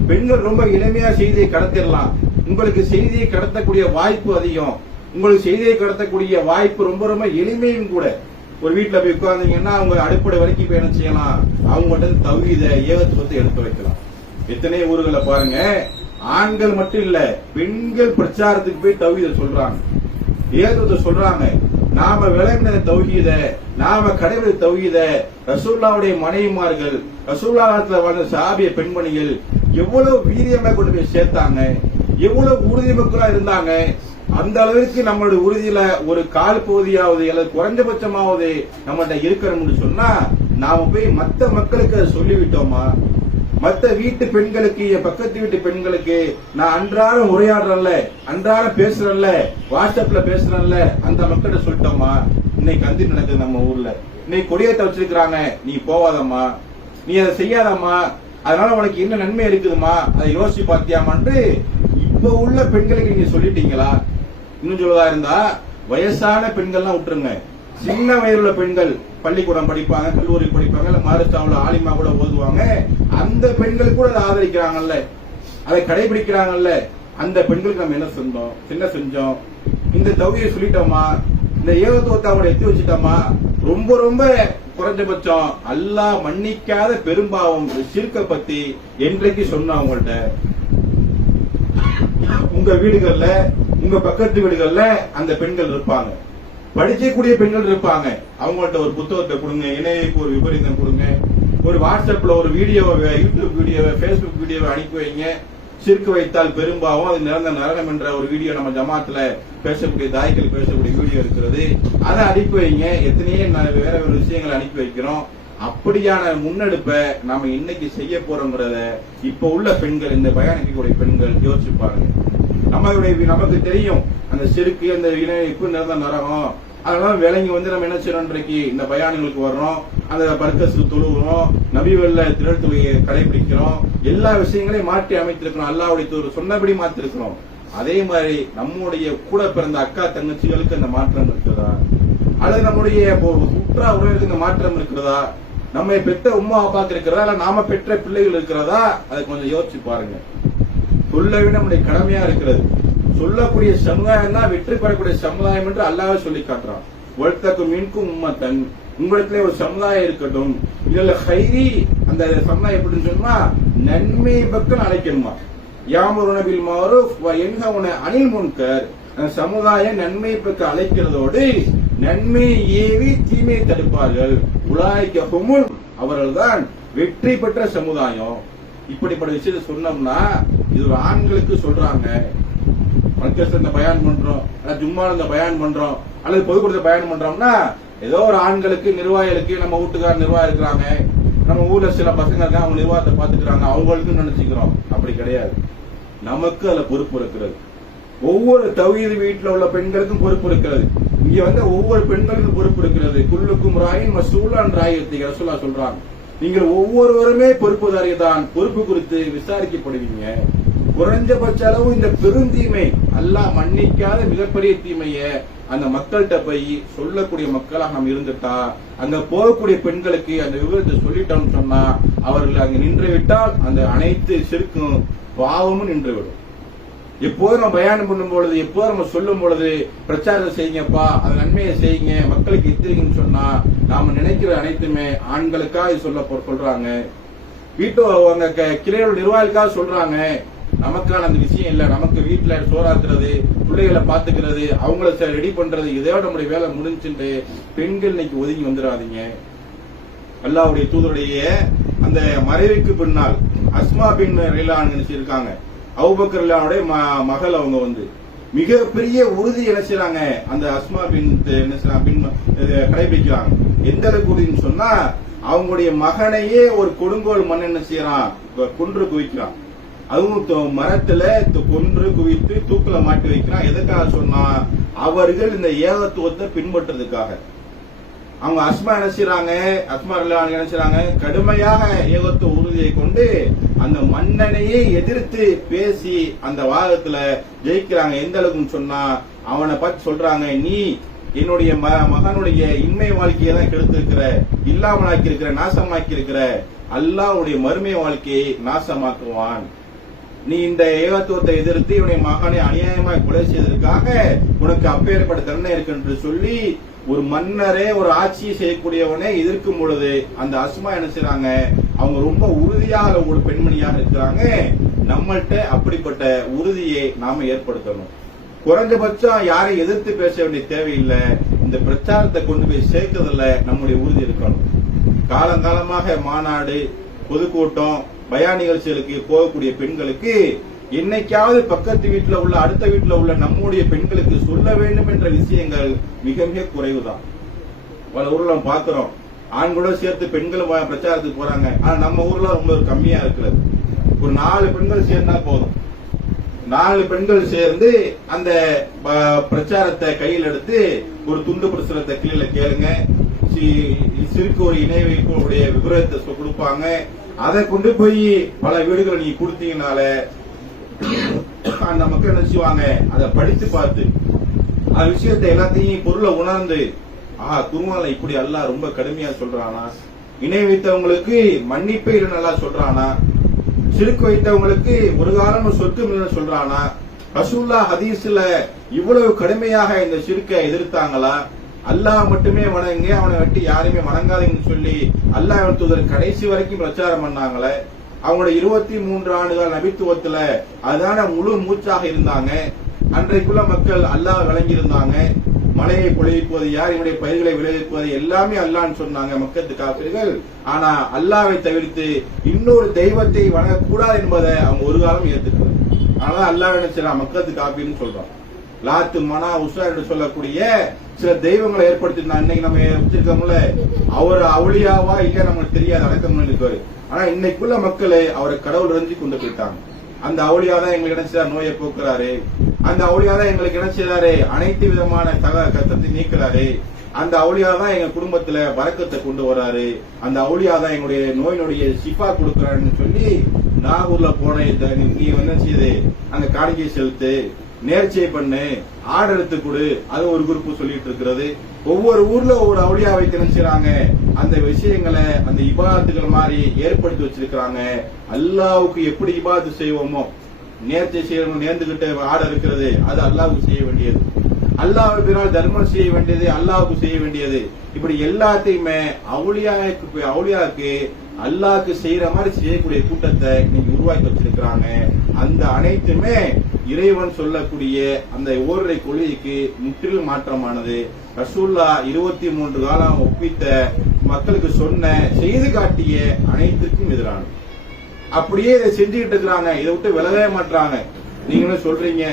பெண்கள் ரொம்ப எளிமையா செய்தியை கடத்திடலாம். உங்களுக்கு செய்தியை கடத்தக்கூடிய வாய்ப்பு அதிகம், உங்களுக்கு செய்தியை கடத்தக்கூடிய வாய்ப்பு ரொம்ப ரொம்ப எளிமையும் கூட. ஒரு வீட்டுல போய் உட்கார்ந்தீங்கன்னா அவங்க அடிப்படை வரைக்கும் போய் என்ன செய்யலாம், அவங்கள்ட்ட தௌஹீத ஏகத்துவத்தை எடுத்து வைக்கலாம். எத்தனை ஊர்களை பாருங்க, ஆண்கள் மட்டும் இல்ல, பெண்கள் பிரச்சாரத்துக்கு போய் தௌஹீத சொல்றாங்க, ஏகத்துவத்தை சொல்றாங்க. நாம விளங்கின தௌஹீத, நாம கடைபிடி தௌஹீத, ரசூலுல்லாஹ்வுடைய மனைவிமார்கள், ரசூலுல்லாஹ்ல வாழ்ந்த சஹாபிய பெண்மணிகள் எவ்வளவு வீரியமா கொண்டு போய் சேர்த்தாங்க, எவ்வளவு உறுதிமக்களா இருந்தாங்க. அந்த அளவிற்கு நம்மளுடைய உறுதியில ஒரு கால் பகுதியாவது அல்லது குறைஞ்சபட்சமாவது நம்மகிட்ட இருக்கணும்னு சொன்னா, நாம போய் மத்த மக்களுக்கு அதை சொல்லிவிட்டோமா? மத்த வீட்டு பெண்களுக்கு, பக்கத்து வீட்டு பெண்களுக்கு நான் அன்றாடம் உரையாடுறேன்ல, அன்றாடம் பேசுறேன்ல, வாட்ஸ்அப்ல பேசுறேன்ல, அந்த மக்கள்கிட்ட சொல்லிட்டோமா? இன்னைக்கு கந்தி நடக்குது நம்ம ஊர்ல, இன்னைக்கு கொடியேற்ற வச்சிருக்கிறாங்க, நீ போவாதம்மா, நீ அதை செய்யாதம்மா, அதனால உனக்கு என்ன நன்மை இருக்குதுமா, அதை யோசிச்சு பார்த்தியாமான்னு இப்ப உள்ள பெண்களுக்கு நீங்க சொல்லிட்டீங்களா? இன்னும் சொல்வதா இருந்தா, வயசான பெண்கள்லாம் விட்டுருங்க, சின்ன வயதுள்ள பெண்கள் பள்ளிக்கூடம் படிப்பாங்க, கல்லூரி படிப்பாங்க, இல்ல மருத்துவ ஆலிமா கூட ஓதுவாங்க, அந்த பெண்கள் கூட அதை ஆதரிக்கிறாங்கல்ல, அதை கடைபிடிக்கிறாங்கல்ல, அந்த பெண்களுக்கு நம்ம என்ன செஞ்சோம்? இந்த தௌஹீதை சொல்லிட்டோமா? இந்த ஏகத்துவத்தை அவங்களை எத்தி வச்சுட்டோமா? ரொம்ப ரொம்ப குறைஞ்சபட்சம் அல்லாஹ் மன்னிக்காத பெரும்பாவம் ஷிர்க பத்தி என்றைக்கு சொன்னா? உங்கள்ட்ட உங்க வீடுகள்ல, உங்க பக்கத்து வீடுகள்ல அந்த பெண்கள் இருப்பாங்க, படிக்கக்கூடிய பெண்கள் இருப்பாங்க. அவங்கள்ட்ட ஒரு புத்தகத்தை கொடுங்க, இணையக்கு ஒரு விபரீதம் கொடுங்க, ஒரு வாட்ஸ்அப்ல ஒரு வீடியோவை, யூடியூப் வீடியோவை, பேஸ்புக் வீடியோவை அனுப்பி வைங்க. சிறுக்கு வைத்தால் பெரும்பாவும் அது நிறந்த நரகம் என்ற ஒரு வீடியோ நம்ம ஜமாத்துல பேசக்கூடிய தாய்கள் பேசக்கூடிய வீடியோ இருக்கிறது, அதை அனுப்பி வைங்க. எத்தனையே வேற வேற விஷயங்களை அனுப்பி வைக்கிறோம். அப்படியான முன்னெடுப்பை நாம இன்னைக்கு செய்ய போறோங்கிறத இப்ப உள்ள பெண்கள், இந்த பயானிக்கக்கூடிய பெண்கள் யோசிச்சு பாருங்க. நமக்கு தெரியும் அந்த சிறுக்கு, அந்த இணைப்பு நிறந்த நரகம், அதனால விளங்கி நம்ம என்ன செய்யறோம், இன்றைக்கு இந்த பயானிகளுக்கு வர்றோம், அந்த பர்கஸுக்கு தொழுகிறோம், நபிவெல்ல திரள் தொழுகையை கடைபிடிக்கிறோம், எல்லா விஷயங்களையும் மாற்றி அமைத்திருக்கிறோம், அல்லாஹ்வுடைய தூதர் சொன்னபடி மாத்திருக்கிறோம். அதே மாதிரி நம்முடைய கூட பிறந்த அக்கா தங்கச்சிகளுக்கு அந்த மாற்றம் இருக்கிறதா, அல்லது நம்முடைய சுற்றா உறவுகளுக்கு இந்த மாற்றம் இருக்கிறதா, நம்ம பெற்ற உம்மா அப்பாக்கு இருக்கிறதா, இல்ல நாம பெற்ற பிள்ளைகள் இருக்கிறதா? அதை கொஞ்சம் யோசிச்சு பாருங்க. சொல்ல வேண்டும் நம்முடைய கடமையா இருக்கிறது. சொல்லக்கூடிய சமுதாயம் தான் வெற்றி பெறக்கூடிய சமுதாயம் என்று அல்லாஹ் சொல்லி காட்டுறான். வல்தக்கும் மின்கும் உம்மத்தன், உங்களிடத்திலே ஒரு சமுதாயம் இருக்கட்டும், இதுல ஹைரி, அந்த சமுதாயம் எப்படின்னு சொன்னா நன்மை பக்கம் அழைக்கணுமா, யாமுருன பில் மஅரூஃப் வ யன்ஹவுன அனில் முன்கர், அந்த சமுதாயம் நன்மை பக்கம் அழைக்கிறதோடு நன்மை ஏவி தீமை தடுப்பார்கள். உலாய்க ஹுமுல், அவர்கள்தான் வெற்றி பெற்ற சமுதாயம். இப்படிப்பட்ட விஷயத்தை சொன்னோம்னா இது ஒரு ஆண்களுக்கு சொல்றாங்க, மர்கஸ்ல பயான் பண்றோம், ஜும்மால பயான் பண்றோம், அல்லது பொதுக்கூட்டத்தில் பயான் பண்றோம்னா ஏதோ ஒரு ஆண்களுக்கு நிர்வாகிகளுக்கு, நம்ம வீட்டுக்கார நிர்வாகம் இருக்கிறாங்க, நம்ம ஊர்ல சில பசங்க இருக்காங்க, அவங்க நிர்வாகத்தை பாத்துக்கிறாங்க, அவங்களுக்கு நினைச்சுக்கிறோம். அப்படி கிடையாது. நமக்கு அதுல பொறுப்பு இருக்கிறது. ஒவ்வொரு தௌஹீத் வீட்டுல உள்ள பெண்களுக்கும் பொறுப்பு இருக்கிறது. இங்க வந்து ஒவ்வொரு பெண்களுக்கும் பொறுப்பு இருக்கிறது. குல்லுக்கும் ராயின் மஸ்ஊலன் ராயியத்தை ரசூலுல்லாஹ் சொல்றாங்க. நீங்கள் ஒவ்வொருவருமே பொறுப்புதாரி தான், பொறுப்பு குறித்து விசாரிக்கப்படுவீங்க. குறைஞ்சபட்ச அளவு இந்த பெருந்தீமை, அல்லாஹ் மன்னிக்காத மிகப்பெரிய தீமைய அந்த மக்கள்கிட்ட போய் சொல்லக்கூடிய மக்களாக நாம் இருந்துட்டா, அங்க போகக்கூடிய பெண்களுக்கு அந்த விவரத்தை சொல்லிட்டோம்னு சொன்னா அவர்கள் அங்க நின்று விட்டால் அந்த அனைத்து சிறுக்கும் பாவமும் நின்றுவிடும். எப்போதும் நம்ம பயானம் பண்ணும் பொழுது, எப்போதும் நம்ம சொல்லும் பொழுது பிரச்சாரம் செய்யுங்கப்பா, அது நன்மையை செய்யுங்க, மக்களுக்கு எத்திரிங்கன்னு சொன்னா நாம நினைக்கிற அனைத்துமே ஆண்களுக்காக சொல்றாங்க, வீட்டு அவங்க கிளையோட நிர்வாகிகளுக்காக சொல்றாங்க. நமக்கான அந்த விஷயம் இல்ல. நமக்கு வீட்டுல சோறாக்குறது, பிள்ளைகளை பாத்துக்கிறது, அவங்கள ரெடி பண்றது, இதோட நம்முடைய வேலை முடிஞ்சுட்டு பெண்கள் இன்னைக்கு ஒதுங்கி வந்துடாதீங்க. அல்லாஹ்வுடைய தூதருடைய அந்த மறைவுக்கு பின்னால் அஸ்மா பின் ரலியல்லாஹு நினைச்சிருக்காங்க, அபூபக்கர் ரலியல்லாஹுடைய மகள். அவங்க வந்து மிகப்பெரிய உறுதி என்ன செய்றாங்க, அந்த அஸ்மா பின் கடைபிடிக்கிறாங்க. எந்த அளவுக்கு உறுதின்னு சொன்னா அவங்களுடைய மகனையே ஒரு கொடுங்கோல் மண் என்ன செய்யறான், கொன்று குவிக்கிறான். அதுவும் மரத்துல கொன்று குவித்து தூக்குல மாட்டி வைக்கிறான். எதுக்காக சொன்னா அவர்கள் இந்த ஏகத்துவத்தை பின்பற்றதுக்காக. அவங்க அஸ்மா நினைச்சாங்க, அஸ்மா நினைச்சாங்க, கடுமையாக ஏகத்துவ உறுதியை கொண்டு அந்த மன்னனையே எதிர்த்து பேசி அந்த வாதத்துல ஜெயிக்கிறாங்க. எந்த அளவுக்கு சொன்னா அவனை பார்த்து சொல்றாங்க, நீ என்னுடைய மகனுடைய இன்மை வாழ்க்கையை தான் கெடுத்திருக்கிற, இல்லாமலாக்கி இருக்கிற, நாசமாக்கி இருக்கிற, அல்லாஹ்வுடைய மறுமை வாழ்க்கையை நாசமாக்குவான். நீ இந்த ஏகத்துவத்தை எதிர்த்து இவனுடைய மகனை அநியாயமாய் கொலை செய்ததற்காக உனக்கு அப்பேற்பட்ட தண்டனை இருக்கு என்று சொல்லி ஒரு மன்னரே, ஒரு ஆட்சியை செய்யக்கூடியவனே எதிர்க்கும் பொழுது அந்த அஸ்மா என்ன செய்றாங்க, அவங்க ரொம்ப உறுதியாக ஒரு பெண்மணியாக இருக்கிறாங்க. நம்மள்கிட்ட அப்படிப்பட்ட உறுதியை நாம ஏற்படுத்தணும். குறைஞ்சபட்சம் யாரையும் எதிர்த்து பேச வேண்டிய தேவையில்லை. இந்த பிரச்சாரத்தை கொண்டு போய் சேர்க்கறதுல நம்முடைய உறுதி இருக்கணும். காலங்காலமாக மாநாடு, பொதுக்கூட்டம், பயான் நிகழ்ச்சிகளுக்கு போகக்கூடிய பெண்களுக்கு என்னைக்காவது பக்கத்து வீட்டுல உள்ள, அடுத்த வீட்டுல உள்ள நம்முடைய பெண்களுக்கு சொல்ல வேண்டும் என்ற விஷயங்கள் மிக மிக குறைவுதான். பல ஊர்ல பாக்குறோம், ஆண்களோட சேர்த்து பெண்களும் பிரச்சாரத்துக்கு போறாங்க. ஆனா நம்ம ஊர்ல ரொம்ப கம்மியா இருக்கிறது. ஒரு 4 பெண்கள் சேர்ந்தா போதும். 4 பெண்கள் சேர்ந்து அந்த பிரச்சாரத்தை கையில் எடுத்து ஒரு துண்டு பிரசுரத்தை கீழே கேளுங்க, சிறுக்கு ஒரு இணை வைப்புடைய விவரத்தை கொடுப்பாங்க. அதை கொண்டு போய் பல வீடுகளை நீங்க கொடுத்தீங்கனால அந்த மக்கள் நினைச்சுவாங்க, அதை படித்து பார்த்து அந்த விஷயத்தை எல்லாத்தையும் பொருளை உணர்ந்து, குருவால இப்படி அல்லாஹ் ரொம்ப கடுமையா சொல்றானா, இணை வைத்தவங்களுக்கு மன்னிப்பே இல்லை நல்லா சொல்றானா, சிறுக்கு வைத்தவங்களுக்கு ஒரு காலம் சொர்க்கம் இல்லைன்னு சொல்றானா, ரசூலுல்லாஹ் ஹதீஸ்ல இவ்வளவு கடுமையாக இந்த சிறுக்கை எதிர்த்தாங்களா, அல்லாஹ் மட்டுமே வணங்க, அவனை வெட்டி யாருமே வணங்காதீங்கன்னு சொல்லி அல்லாஹ் தூதர் கடைசி வரைக்கும் பிரச்சாரம் பண்ணாங்களே. அவங்களோட 23 ஆண்டுகள் நபித்துவத்துல அதான முழு மூச்சாக இருந்தாங்க. அன்றைக்குள்ள மக்கள் அல்லாஹ் விளங்கி இருந்தாங்க. மழையை பொழிவிப்பது யார், என்னுடைய பயிர்களை விளைவிப்பது எல்லாமே அல்லாஹ்னு சொன்னாங்க மக்கத்து காபிர்கள். ஆனா அல்லாஹ்வை தவிர்த்து இன்னொரு தெய்வத்தை வணங்கக்கூடாது என்பதை அவங்க ஒரு காலம் ஏத்துக்கிறது. ஆனா அல்லாஹ் நினைச்சா மக்கத்து காபின்னு சொல்றோம். லாத்து, மனா, உஷா என்று சொல்லக்கூடிய சில தெய்வங்களை ஏற்படுத்தி இன்னைக்கு நம்ம வச்சிருக்கோம்ல, அவர் அவுளியாவா இல்ல நமக்கு தெரியாது, அடக்கம் இருக்காரு. ஆனா இன்னைக்குள்ள மக்களை அவரை கடவுள் இறங்கி கொண்டு போயிட்டாங்க. அந்த அவுளியா தான் எங்களுக்கு நினைச்சாரு நோயை போக்குறாரு, அந்த அவுளியா தான் எங்களுக்கு நினைச்சாரு அனைத்து விதமான கஷ்டத்தை நீக்கிறாரு, அந்த அவுளியா தான் எங்க குடும்பத்துல பரக்கத்தை கொண்டு வராரு, அந்த அவுளியா தான் எங்களுடைய நோயினுடைய சிஃபா கொடுக்கிறாருன்னு சொல்லி நாகூர்ல போன நீ என்ன செய்யுது, அந்த காணிக்கை செலுத்து, நேர்ச்சை பண்ணு, ஆர்டர் எடுத்து கொடு, அது ஒரு குரூப் சொல்லிட்டு இருக்கிறது. ஒவ்வொரு ஊர்ல ஒவ்வொரு அவுளியாவை திணிச்சாங்க. அந்த விஷயங்களை, அந்த இபாதத்துகள் மாதிரி ஏற்படுத்தி வச்சிருக்கிறாங்க. அல்லாஹ்வுக்கு எப்படி இபாதத்து செய்வோமோ, நேர்ச்சை செய்யறவங்க நேர்ந்துகிட்ட ஆடு இருக்கிறது அது அல்லாஹ்வுக்கு செய்ய வேண்டியது, அல்லாஹ்வை பின்னால் தர்மம் செய்ய வேண்டியது அல்லாஹ்வுக்கு செய்ய வேண்டியது. இப்படி எல்லாத்தையுமே அவுலியாவுக்கு அல்லாஹ்க்கு செய்யற மாதிரி செய்யக்கூடிய கூட்டத்தை இன்னைக்கு உருவாக்கி வச்சிருக்கிறாங்க. அந்த அனைத்துமே இறைவன் சொல்லக்கூடிய அந்த ஓரிரை கொள்கைக்கு முற்றிலும் மாற்றமானது. ரசூலுல்லாஹ் 23 காலம் ஒப்பித்த மக்களுக்கு சொன்ன செய்து காட்டிய அனைத்திற்கும் எதிரானது. அப்படியே இதை செஞ்சுக்கிட்டு இருக்கிறாங்க, இதை விட்டு விலகவே மாட்டாங்க. நீங்களும் சொல்றீங்க,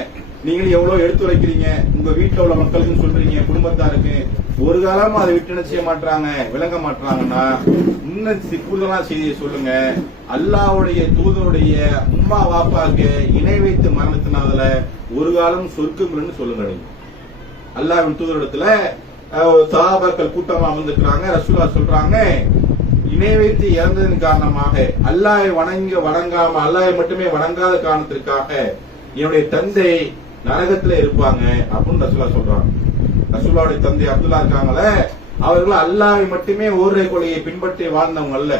நீங்களும் எவ்வளவு எடுத்துரைக்கிறீங்க, உங்க வீட்டுல உள்ள மக்களுக்கு சொல்றீங்க, குடும்பத்தாருக்கு, ஒரு காலமா அதை விட்டு என்ன செய்ய மாட்டாங்க, விளங்க மாட்டாங்கன்னா இன்னும் கூடுதலா செய்தியை சொல்லுங்க. அல்லாஹ்வுடைய தூதருடைய உம்மா வாப்பாக்கு இணை வைத்து மரணத்தினால ஒரு காலம் சொர்க்கம் சொல்லுங்க. நீங்க அல்லாஹ்வின் தூதரிடத்துல சஹாபாக்கள் கூட்டமா அமர்ந்துக்கிறாங்க. ரசூலுல்லாஹ் சொல்றாங்க, இணை வைத்து இறந்ததன் காரணமாக அல்லாஹ்வை வணங்காம அல்லாஹ்வை மட்டுமே வணங்காத காரணத்திற்காக என்னுடைய தந்தை நரகத்துல இருப்பாங்க அப்படின்னு ரசூலுல்லாஹ் சொல்றாங்க. ரசூலுல்லாஹ்வுடைய தந்தை அப்துல்லா இருக்காங்களே, அவர்கள் அல்லாஹ்வை மட்டுமே ஓரிரை கொள்கையை பின்பற்றி வாழ்ந்தவங்க அல்ல.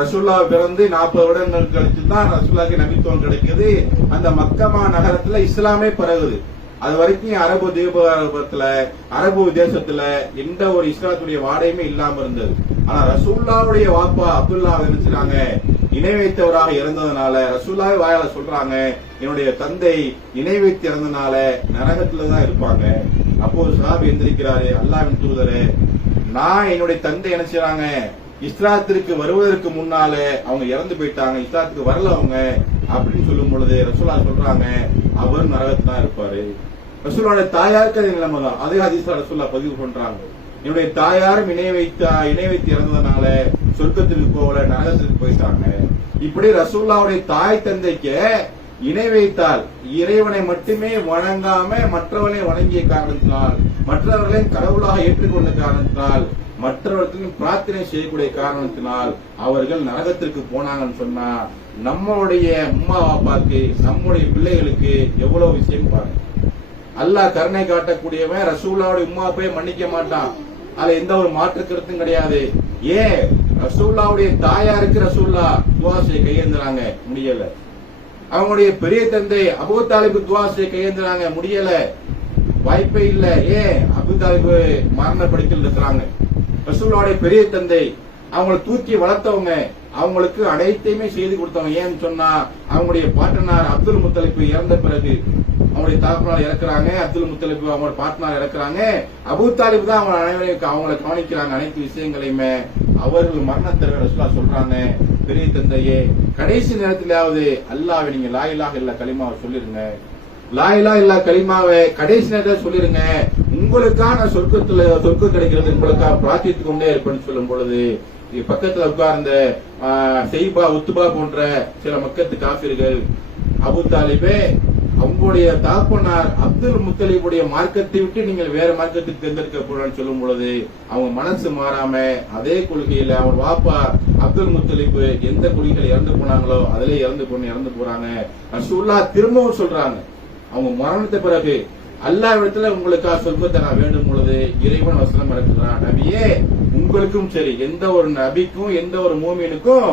ரசூலுல்லாஹ் பிறந்து 40 வருடங்கள் கழிச்சு தான் ரசூலுல்லாஹ்க்கு நபித்துவம் கிடைக்குது. அந்த மக்கமா நகரத்துல இஸ்லாமே பரவுது. அது வரைக்கும் அரபு தீபத்துல அரபு தேசத்துல எந்த ஒரு இஸ்லாத்துடைய வாடையுமே இல்லாம இருந்தது. ஆனா ரசூலுல்லாஹ்வுடைய வாப்பா அப்துல்லா நினைச்சாங்க, இணை வைத்தவராக இறந்ததுனால ரசூலுல்லாஹ் வாயால சொல்றாங்க, என்னுடைய தந்தை இணை வைத்து இறந்தனால நரகத்துலதான் இருப்பாங்க. அப்போது சஹாபி எந்திரிக்கிறாரு, அல்லாஹ்வின் தூதரே, நான் என்னுடைய தந்தை என்ன செய்றாங்க, இஸ்லாத்திற்கு வருவதற்கு முன்னால அவங்க இறந்து போயிட்டாங்க, இஸ்லாத்துக்கு வரல அவங்க அப்படின்னு சொல்லும் பொழுது ரசூலுல்லாஹ் சொல்றாங்க, அவர் நரகத்தான் இருப்பாரு. ரசூலுல்லாஹ்வுடைய தாயாருக்கு அதே நிலைமை தான். அதே ஹதீஸ்ல ரசூலுல்லாஹ் பதிவு பண்றாங்க, என்னுடைய தாயாரும் இணை வைத்து இறந்ததுனால சொர்க்கத்திற்கு போகல, நரகத்திற்கு போயிட்டாங்க. இப்படி ரசூலுல்லாஹ்வுடைய தாய் தந்தைக்கு இணை வைத்தால் இறைவனை மட்டுமே வணங்காம மற்றவர்களை வணங்கிய காரணத்தினால், மற்றவர்களையும் கடவுளாக ஏற்றுக்கொண்ட காரணத்தினால், மற்றவர்களுக்கும் பிரார்த்தனை செய்யக்கூடிய காரணத்தினால் அவர்கள் நரகத்திற்கு போனாங்கன்னு சொன்னா நம்மளுடைய உம்மா வாப்பாக்கு நம்முடைய பிள்ளைகளுக்கு எவ்வளவு விஷயம் பாருங்க. அல்லாஹ் கருணை காட்டக்கூடியவன் ரசூலுல்லாஹ்வுடைய உம்மாவை மன்னிக்க மாட்டான், அதுல எந்த ஒரு மாற்று கருத்தும் கிடையாது. ஏன் ரசூலுல்லாஹ்வுடைய தாயாருக்கு ரசூலுல்லாஹ் துஆ செய்ய கையேந்துறாங்க, முடியல. அவங்களுடைய பெரிய தந்தை அபூ தாலிப் துஆ செய்ய கையேந்துறாங்க, முடியல, வாய்ப்பே இல்ல. ஏன் அபூ தாலிப் மரணப்படுக்கையில் இருக்கிறாங்க. ரசூலுல்லாஹ்வுடைய பெரிய தந்தை அவங்களை தூக்கி வளர்த்தவங்க, அவங்களுக்கு அனைத்தையுமே செய்து கொடுத்தவங்க. ஏன்னு சொன்னா அவங்களுடைய பாட்டனார் அப்துல் முத்தலிப் இறந்த பிறகு அவங்களுடைய தகப்பனார் இறக்குறாங்க, அப்துல் முத்தலிப் அவங்களோட பாட்டனார் இறக்குறாங்க, அபூ தாலிப் தான் அவங்க அனைவரையும் அவங்களை கவனிக்கிறாங்க, அனைத்து விஷயங்களையுமே. அவர்கள் மரணத்தை ரசூலுல்லாஹ் சொல்றாங்க, பெரிய தந்தையே, கடைசி நேரத்திலாவது அல்லாஹ்வை நீங்க லா இலாஹ இல்லல்லாஹ் கலிமாவை சொல்லிருங்க, லா இலாஹ இல்லல்லாஹ் கலிமாவை கடைசி நேரத்தில் சொல்லிருங்க, உங்களுக்கான சொர்க்கம் கிடைக்கிறது, உங்களுக்காக பிரார்த்தித்துக் கொண்டே இருப்பேன்னு சொல்லும் பொழுது பக்கத்துல உட்கார்ந்த செய்பா உத்துபா போன்ற சில மக்கத்து காபிர்கள், அபூ தாலிபே, அவங்களுடைய தகப்பனார் அப்துல் முத்தலிபுடைய மார்க்கத்தை விட்டு நீங்கள் வேற மார்க்கத்துக்கு தேர்ந்தெடுக்க போறான்னு சொல்லும் பொழுது அவங்க மனசு மாறாம அதே கொள்கையில அவங்க வாப்பா அப்துல் முத்தலிப் எந்த கொள்கையில இறந்து போனாங்களோ அதிலே இறந்து போறாங்க. ரசூலுல்லாஹ் திரும்பவும் சொல்றாங்க, அவங்க மரணத்தை பிறகு அல்லாஹ்விடத்துல உங்களுக்காக சொர்க்கத்தை நான் வேண்டும் பொழுது இறைவன் வசனம் இறக்குறான், நபியே, உங்களுக்கும் சரி எந்த ஒரு நபிக்கும் எந்த ஒரு மூமினுக்கும்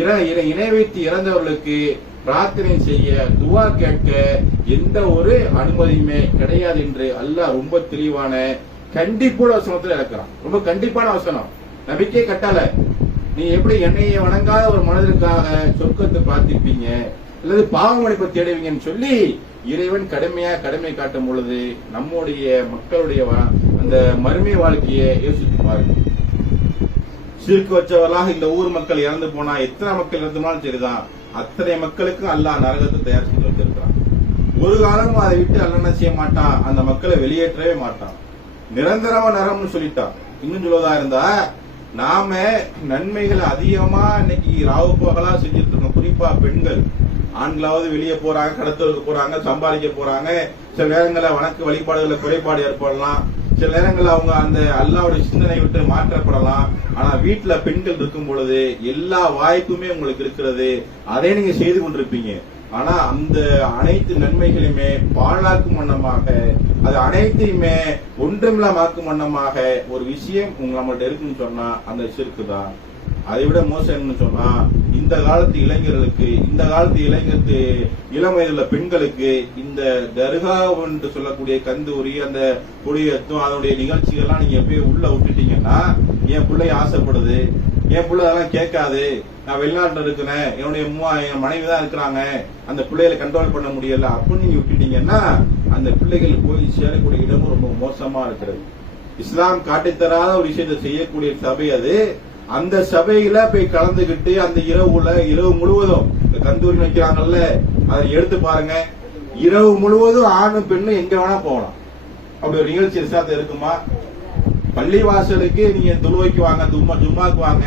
இணை வைத்து இறந்தவர்களுக்கு பிரார்த்தனை செய்ய துவா கேட்க எந்த ஒரு அனுமதியுமே கிடையாது என்று அல்லாஹ் ரொம்ப தெளிவான கண்டிப்போட வசனத்துல இருக்கிறான். ரொம்ப கண்டிப்பான வசனம், நபிக்கே கட்டளை. நீ எப்படி என்னையை வணங்காத ஒரு மனதிற்காக சொர்க்கத்தை பிரார்த்திப்பீங்க அல்லது பாவமளிப்பை தேடுவீங்கன்னு சொல்லி இறைவன் கடமை காட்டும் பொழுது நம்முடைய மக்களுடைய அந்த மறுமை வாழ்க்கையை யோசித்து பாருங்க. சிறுக்கு வச்சவர்களாக இந்த ஊர் மக்கள் இறந்து போனா எத்தனை மக்கள் இறந்துனாலும் சரிதான், அத்தனை மக்களுக்கும் அல்லாஹ் நரகத்தை தயார் செய்து வச்சிருக்கிறான். ஒரு காலமும் அதை விட்டு அல்லாஹ் செய்ய மாட்டான், அந்த மக்களை வெளியேற்றவே மாட்டான், நிரந்தரமா நரகம்னு சொல்லிட்டான். இன்னும் சொல்வதா இருந்தா நாம நன்மைகளை அதிகமா இன்னைக்கு ராவு பகலா செஞ்சுட்டு இருக்கோம். குறிப்பா பெண்கள், ஆண்களாவது வெளியே போறாங்க, கடத்தலுக்கு போறாங்க, சம்பாதிக்க போறாங்க. சில நேரங்களில் வணக்க வழிபாடுகளை குறைபாடு ஏற்படலாம், சில நேரங்களில் அவங்க அந்த அல்லாஹ்வுடைய சிந்தனை விட்டு மாற்றப்படலாம். ஆனா வீட்டுல பெண்கள் இருக்கும் பொழுது எல்லா வாய்ப்புமே உங்களுக்கு இருக்கிறது, அதை நீங்க செய்து கொண்டிருப்பீங்க. ஆனா அந்த அனைத்து நன்மைகளையுமே பாழாக்கும் வண்ணமாக, அது அனைத்தையுமே ஒன்றுமில்லாமக்கும் வண்ணமாக ஒரு விஷயம் நம்மள்ட்ட இருக்குன்னு சொன்னா அந்த ஷிர்க் தான். அதை விட மோசம் என்னன்னு சொன்னா இந்த காலத்து இளைஞர்களுக்கு, இந்த காலத்து இளைஞருக்கு, இளம் வயதுள்ள பெண்களுக்கு இந்த தர்கா என்று சொல்லக்கூடிய கந்தூரி, அந்த கொடியேற்றம், அதனுடைய நிகழ்ச்சிகள்லாம் நீங்க எப்பயும் உள்ள விட்டுட்டீங்கன்னா, என் பிள்ளை ஆசைப்படுது, என் பிள்ளை அதெல்லாம் கேட்காது, நான் வெளிநாட்டுல இருக்கிறேன், என்னுடைய என் மனைவி தான் இருக்கிறாங்க, அந்த பிள்ளைகளை கண்ட்ரோல் பண்ண முடியல அப்படின்னு நீங்க விட்டுட்டீங்கன்னா அந்த பிள்ளைகள் போய் சேரக்கூடிய இடமும் ரொம்ப மோசமா இருக்கிறது. இஸ்லாம் காட்டித்தராத ஒரு விஷயத்தை செய்யக்கூடிய சபை அது. அந்த சபையில போய் கலந்துகிட்டு அந்த இரவு முழுவதும் கந்தூரி வைக்கிறாங்கல்ல, அதை எடுத்து பாருங்க. இரவு முழுவதும் ஆணும் பெண்ணும் எங்க வேணா போகலாம். அப்படி ஒரு நிகழ்ச்சி இஸ்லாத்துல இருக்குமா? பள்ளிவாசலுக்கு நீங்க தொழுவைக்கு வாங்க, ஜும்மாக்கு வாங்க,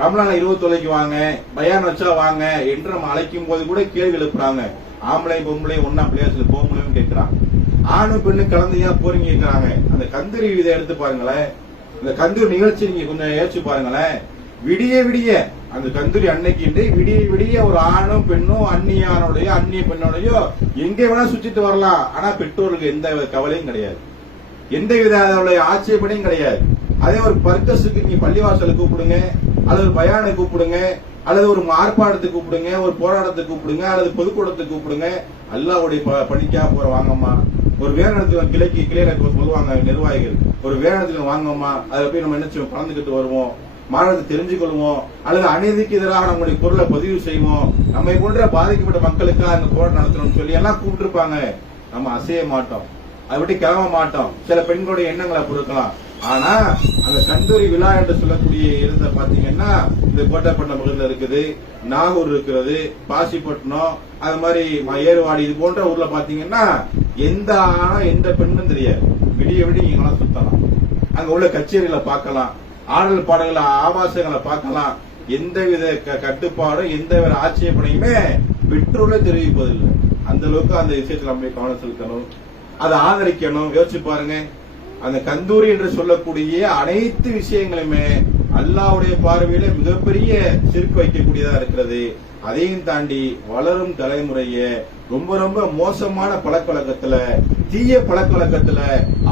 ரமலான 20 தொலைக்கு வாங்க, பயான் வச்சா வாங்க என்று நம்ம அழைக்கும் போது கூட கேள்வி எழுப்புறாங்க. ஆம்பளை பொம்பளை ஒன்னா பிள்ளையாசல் போக முடியும்னு கேட்கிறாங்க. ஆணும் பெண்ணு கலந்து ஏன் போறீங்க கேட்கிறாங்க. அந்த கந்தூரி இதை எடுத்து பாருங்களேன். இந்த கந்தூரி நிகழ்ச்சி நீங்க கொஞ்சம் யோசிச்சு பாருங்களேன். விடிய விடிய அந்த கந்தூரி அன்னைக்கு விடிய விடிய ஒரு ஆணும் பெண்ணும் அந்நிய பெண்ணோடையோ எங்கே வேணா சுற்றிட்டு வரலாம். ஆனா பெற்றோருக்கு எந்த கவலையும் கிடையாது, எந்தவித அதனுடைய ஆட்சேபனையும் கிடையாது. அதே ஒரு பர்கஸுக்கு நீங்க பள்ளிவாசலுக்கு கூப்பிடுங்க, அல்லது பயானை கூப்பிடுங்க, அல்லது ஒரு ஆர்ப்பாட்டத்துக்கு கூப்பிடுங்க, ஒரு போராட்டத்துக்கு கூப்பிடுங்க, அல்லது பொதுக்கூட்டத்துக்கு கூப்பிடுங்க. அல்லாஹ்வுடைய பணிக்கா போற வாங்கம்மா. ஒரு வேணத்துல கிளையில சொல்லுவாங்க நிர்வாகிகள், ஒரு வேணத்துல வாங்கம்மா, அதுல போய் நம்ம என்ன செய்வோம், கலந்துக்கிட்டு வருவோம், மாணவத்தை தெரிஞ்சுக்கொள்வோம், அல்லது அநீதிக்கு எதிராக நம்முடைய பொருளை பதிவு செய்வோம், நம்மை போன்ற பாதிக்கப்பட்ட மக்களுக்காக அந்த போராட்டம் நடத்தணும்னு சொல்லி எல்லாம் கூப்பிட்டு இருப்பாங்க. நம்ம அசைய மாட்டோம், அதை விட்டு கிளம்ப மாட்டோம். சில பெண்களுடைய எண்ணங்களை பொறுக்கலாம். ஆனா அந்த கந்தூரி விழா என்று சொல்லக்கூடிய இருந்த பாத்தீங்கன்னா இந்த கோட்டைப்பட்டினம் பகுதியில் இருக்குது, நாகூர் இருக்கிறது, பாசிப்பட்டினம், அது மாதிரி ஏறுவாடி, இது போன்ற ஊர்ல பாத்தீங்கன்னா எந்த ஆனா எந்த பெண்ணும் தெரியாது. விடிய விடிய நீங்க சுத்தலாம், அங்க உள்ள கச்சேரிகளை பார்க்கலாம், ஆடல் பாடல்களை ஆபாசங்களை பார்க்கலாம். எந்தவித கட்டுப்பாடும் எந்தவித ஆட்சேபனையுமே பெற்றோர்களே தெரிவிப்பதில்லை. அந்த அளவுக்கு அந்த விஷயத்துல நம்ம கவனம் செலுத்தணும், அதை ஆதரிக்கணும். யோசிச்சு பாருங்க, அந்த கந்தூரி என்று சொல்லக்கூடிய அனைத்து விஷயங்களுமே அல்லாஹ்வுடைய பார்வையில மிகப்பெரிய சிறுக்கு வைக்கக்கூடியதா இருக்கிறது. அதையும் தாண்டி வளரும் தலைமுறைய ரொம்ப ரொம்ப மோசமான பழக்கவழக்கத்துல, தீய பழக்கவழக்கத்துல,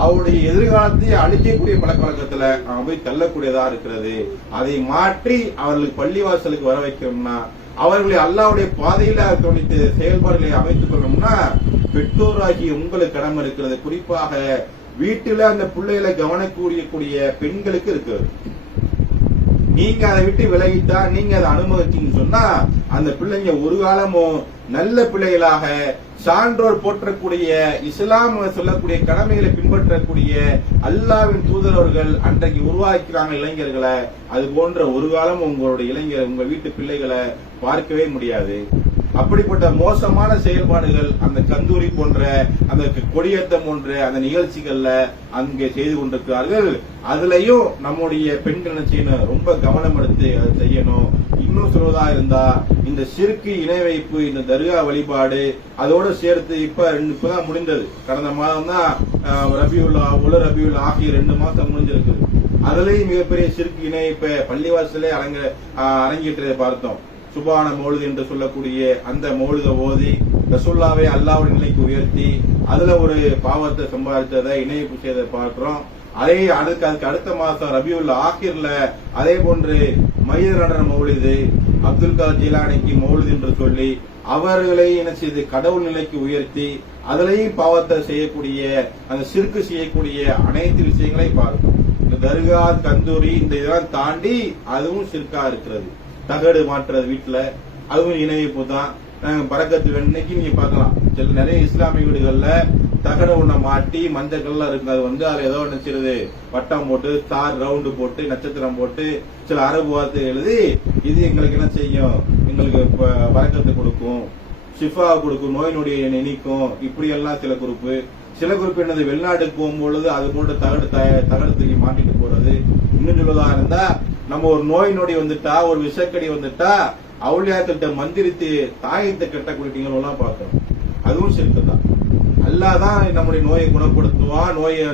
அவருடைய எதிர்காலத்தை அழிக்கக்கூடிய பழக்கவழக்கத்துல அவன் போய் தள்ளக்கூடியதா இருக்கிறது. அதை மாற்றி அவர்களுக்கு பள்ளிவாசலுக்கு வர வைக்கணும்னா, அவர்களை அல்லாஹ்வுடைய பாதையில கவனித்து செயல்பாடுகளை அமைத்துக் கொள்ளணும்னா பெற்றோராகி உங்களுக்கு கடமை இருக்கிறது. குறிப்பாக வீட்டுல அந்த பிள்ளைகளை கவனிக்கக்கூடிய பெண்களுக்கு இருக்கு. நீங்க அதை விட்டு விலகிட்டா, நீங்க அதை அனுமதிச்சீங்கன்னு சொன்னா அந்த பிள்ளைங்க ஒரு காலமும் நல்ல பிள்ளைகளாக, சான்றோர் போற்றக்கூடிய, இஸ்லாம் சொல்லக்கூடிய கடமைகளை பின்பற்றக்கூடிய அல்லாஹ்வின் தூதரவர்கள் அன்றைக்கு உருவாக்கிறாங்க இளைஞர்களை. அது போன்ற ஒரு காலம் உங்களுடைய இளைஞர், உங்க வீட்டு பிள்ளைகளை பார்க்கவே முடியாது. அப்படிப்பட்ட மோசமான செயல்பாடுகள் அந்த கந்தூரி போன்ற, அந்த கொடியேற்றம் போன்ற அந்த நிகழ்ச்சிகள்ல அங்கே செய்து கொண்டிருக்கிறார்கள். அதுலயும் நம்முடைய பெண்கள் செய்யணும், ரொம்ப கவனம் எடுத்து அதை செய்யணும். இன்னும் சொல்வதா இருந்தா இந்த சிறுக்கு இணை வைப்பு, இந்த தர்கா வழிபாடு, அதோட சேர்த்து இப்பதான் முடிந்தது. கடந்த மாதம் தான் ரபியுல் ஆகிய 2 மாசம் முடிஞ்சிருக்கு. அதுலயும் மிகப்பெரிய சிறுக்கு இணை வைப்ப பள்ளிவாசலே அரங்கேற்றதை பார்த்தோம். சுபான மௌலிது என்று சொல்லக்கூடிய அந்த மௌலித ஓதி ரசூலுல்லாவை அல்லாஹ்வுடைய நிலைக்கு உயர்த்தி அதுல ஒரு பாவத்தை சம்பாதித்ததை இணைப்பு செய்த பார்க்கிறோம். அதுக்கு அடுத்த மாசம் ரபியுல் ஆகிர்ல அதே போன்று மைய நடன மௌலிது, அப்துல் காதர் ஜிலானிக்கு மௌலிது என்று சொல்லி அவர்களை என்ன செய்து கடவுள் நிலைக்கு உயர்த்தி அதுலயும் பாவத்தை செய்யக்கூடிய, அந்த சிறுக்கு செய்யக்கூடிய அனைத்து விஷயங்களையும் பார்க்கிறோம். இந்த தர்கா, கந்தூரி, இந்த இதெல்லாம் தாண்டி அதுவும் சிறுக்கா இருக்கிறது. தகடு மாற்றுறது வீட்டுல, அதுவும் இணைப்பு தான். பறக்கத்து இன்னைக்கு நீங்க பார்க்கலாம், சில நிறைய இஸ்லாமிய வீடுகள்ல தகடு ஒண்ண மாட்டி மஞ்சள் கல்ல இருக்கு. அது அதுல ஏதோ நினைச்சிருது, வட்டம் போட்டு ஸ்டார் ரவுண்டு போட்டு நட்சத்திரம் போட்டு சில அரபு வார்த்தை எழுதி, இது எங்களுக்கு என்ன செய்யும், எங்களுக்கு பறக்கத்தை கொடுக்கும், ஷிஃபா கொடுக்கும், நோய் நொடியை நீக்கும், இப்படி எல்லாம் சில குறிப்பு என்னது, வெளிநாட்டுக்கு போகும்பொழுது அது போன்ற தகடு தூக்கி மாட்டிட்டு போறது. இன்னும் சொல்வதா இருந்தா, நம்ம ஒரு நோய் நொடி வந்துட்டா, ஒரு விஷக்கடி வந்துட்டா அவுளியாக்கிட்ட மந்திரித்து தாயத்தை கட்டக்கூடிய எல்லாம் பார்த்தோம். அதுவும் சிறுக்குதான். அல்லாஹ் தான் நம்முடைய நோயை குணப்படுத்துவான், நோயை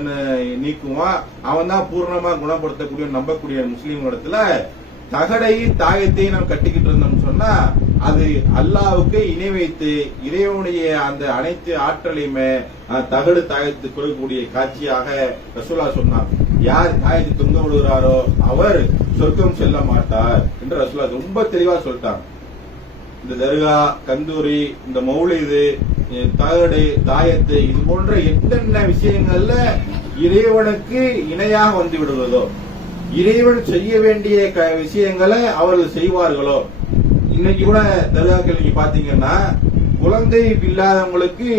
நீக்குவான், அவன் தான் பூர்ணமா குணப்படுத்தக்கூடிய நம்பக்கூடிய முஸ்லீம் இடத்துல தகடையும் தாயத்தையும் நாம் கட்டிக்கிட்டு இருந்தோம்னு சொன்னா அது அல்லாஹ்வுக்கு இணை வைத்து இறைவனுடைய அந்த அனைத்து ஆற்றலையுமே தகடு தாயத்து கொடுக்கக்கூடிய காட்சியாக ரசூலுல்லாஹ் சொன்னாங்க. யார் தாயத்தை தொங்க விடுகிறாரோ அவர் சொர்க்கம் செல்ல மாட்டார் என்று ரசூலுல்லாஹ் ரொம்ப தெளிவா சொல்லிட்டாங்க. இந்த தர்கா, கந்தூரி, இந்த மௌலிது, தகடு, தாயத்து, இது போன்ற என்னென்ன விஷயங்கள்ல இறைவனுக்கு இணையாக வந்து விடுவதோ, இறைவன் செய்ய வேண்டிய விஷயங்களை அவர்கள் செய்வார்களோ. இன்னைக்கு கூட தர்காக்கள் நீங்க பாத்தீங்கன்னா குழந்தை இல்லாதவங்களுக்கு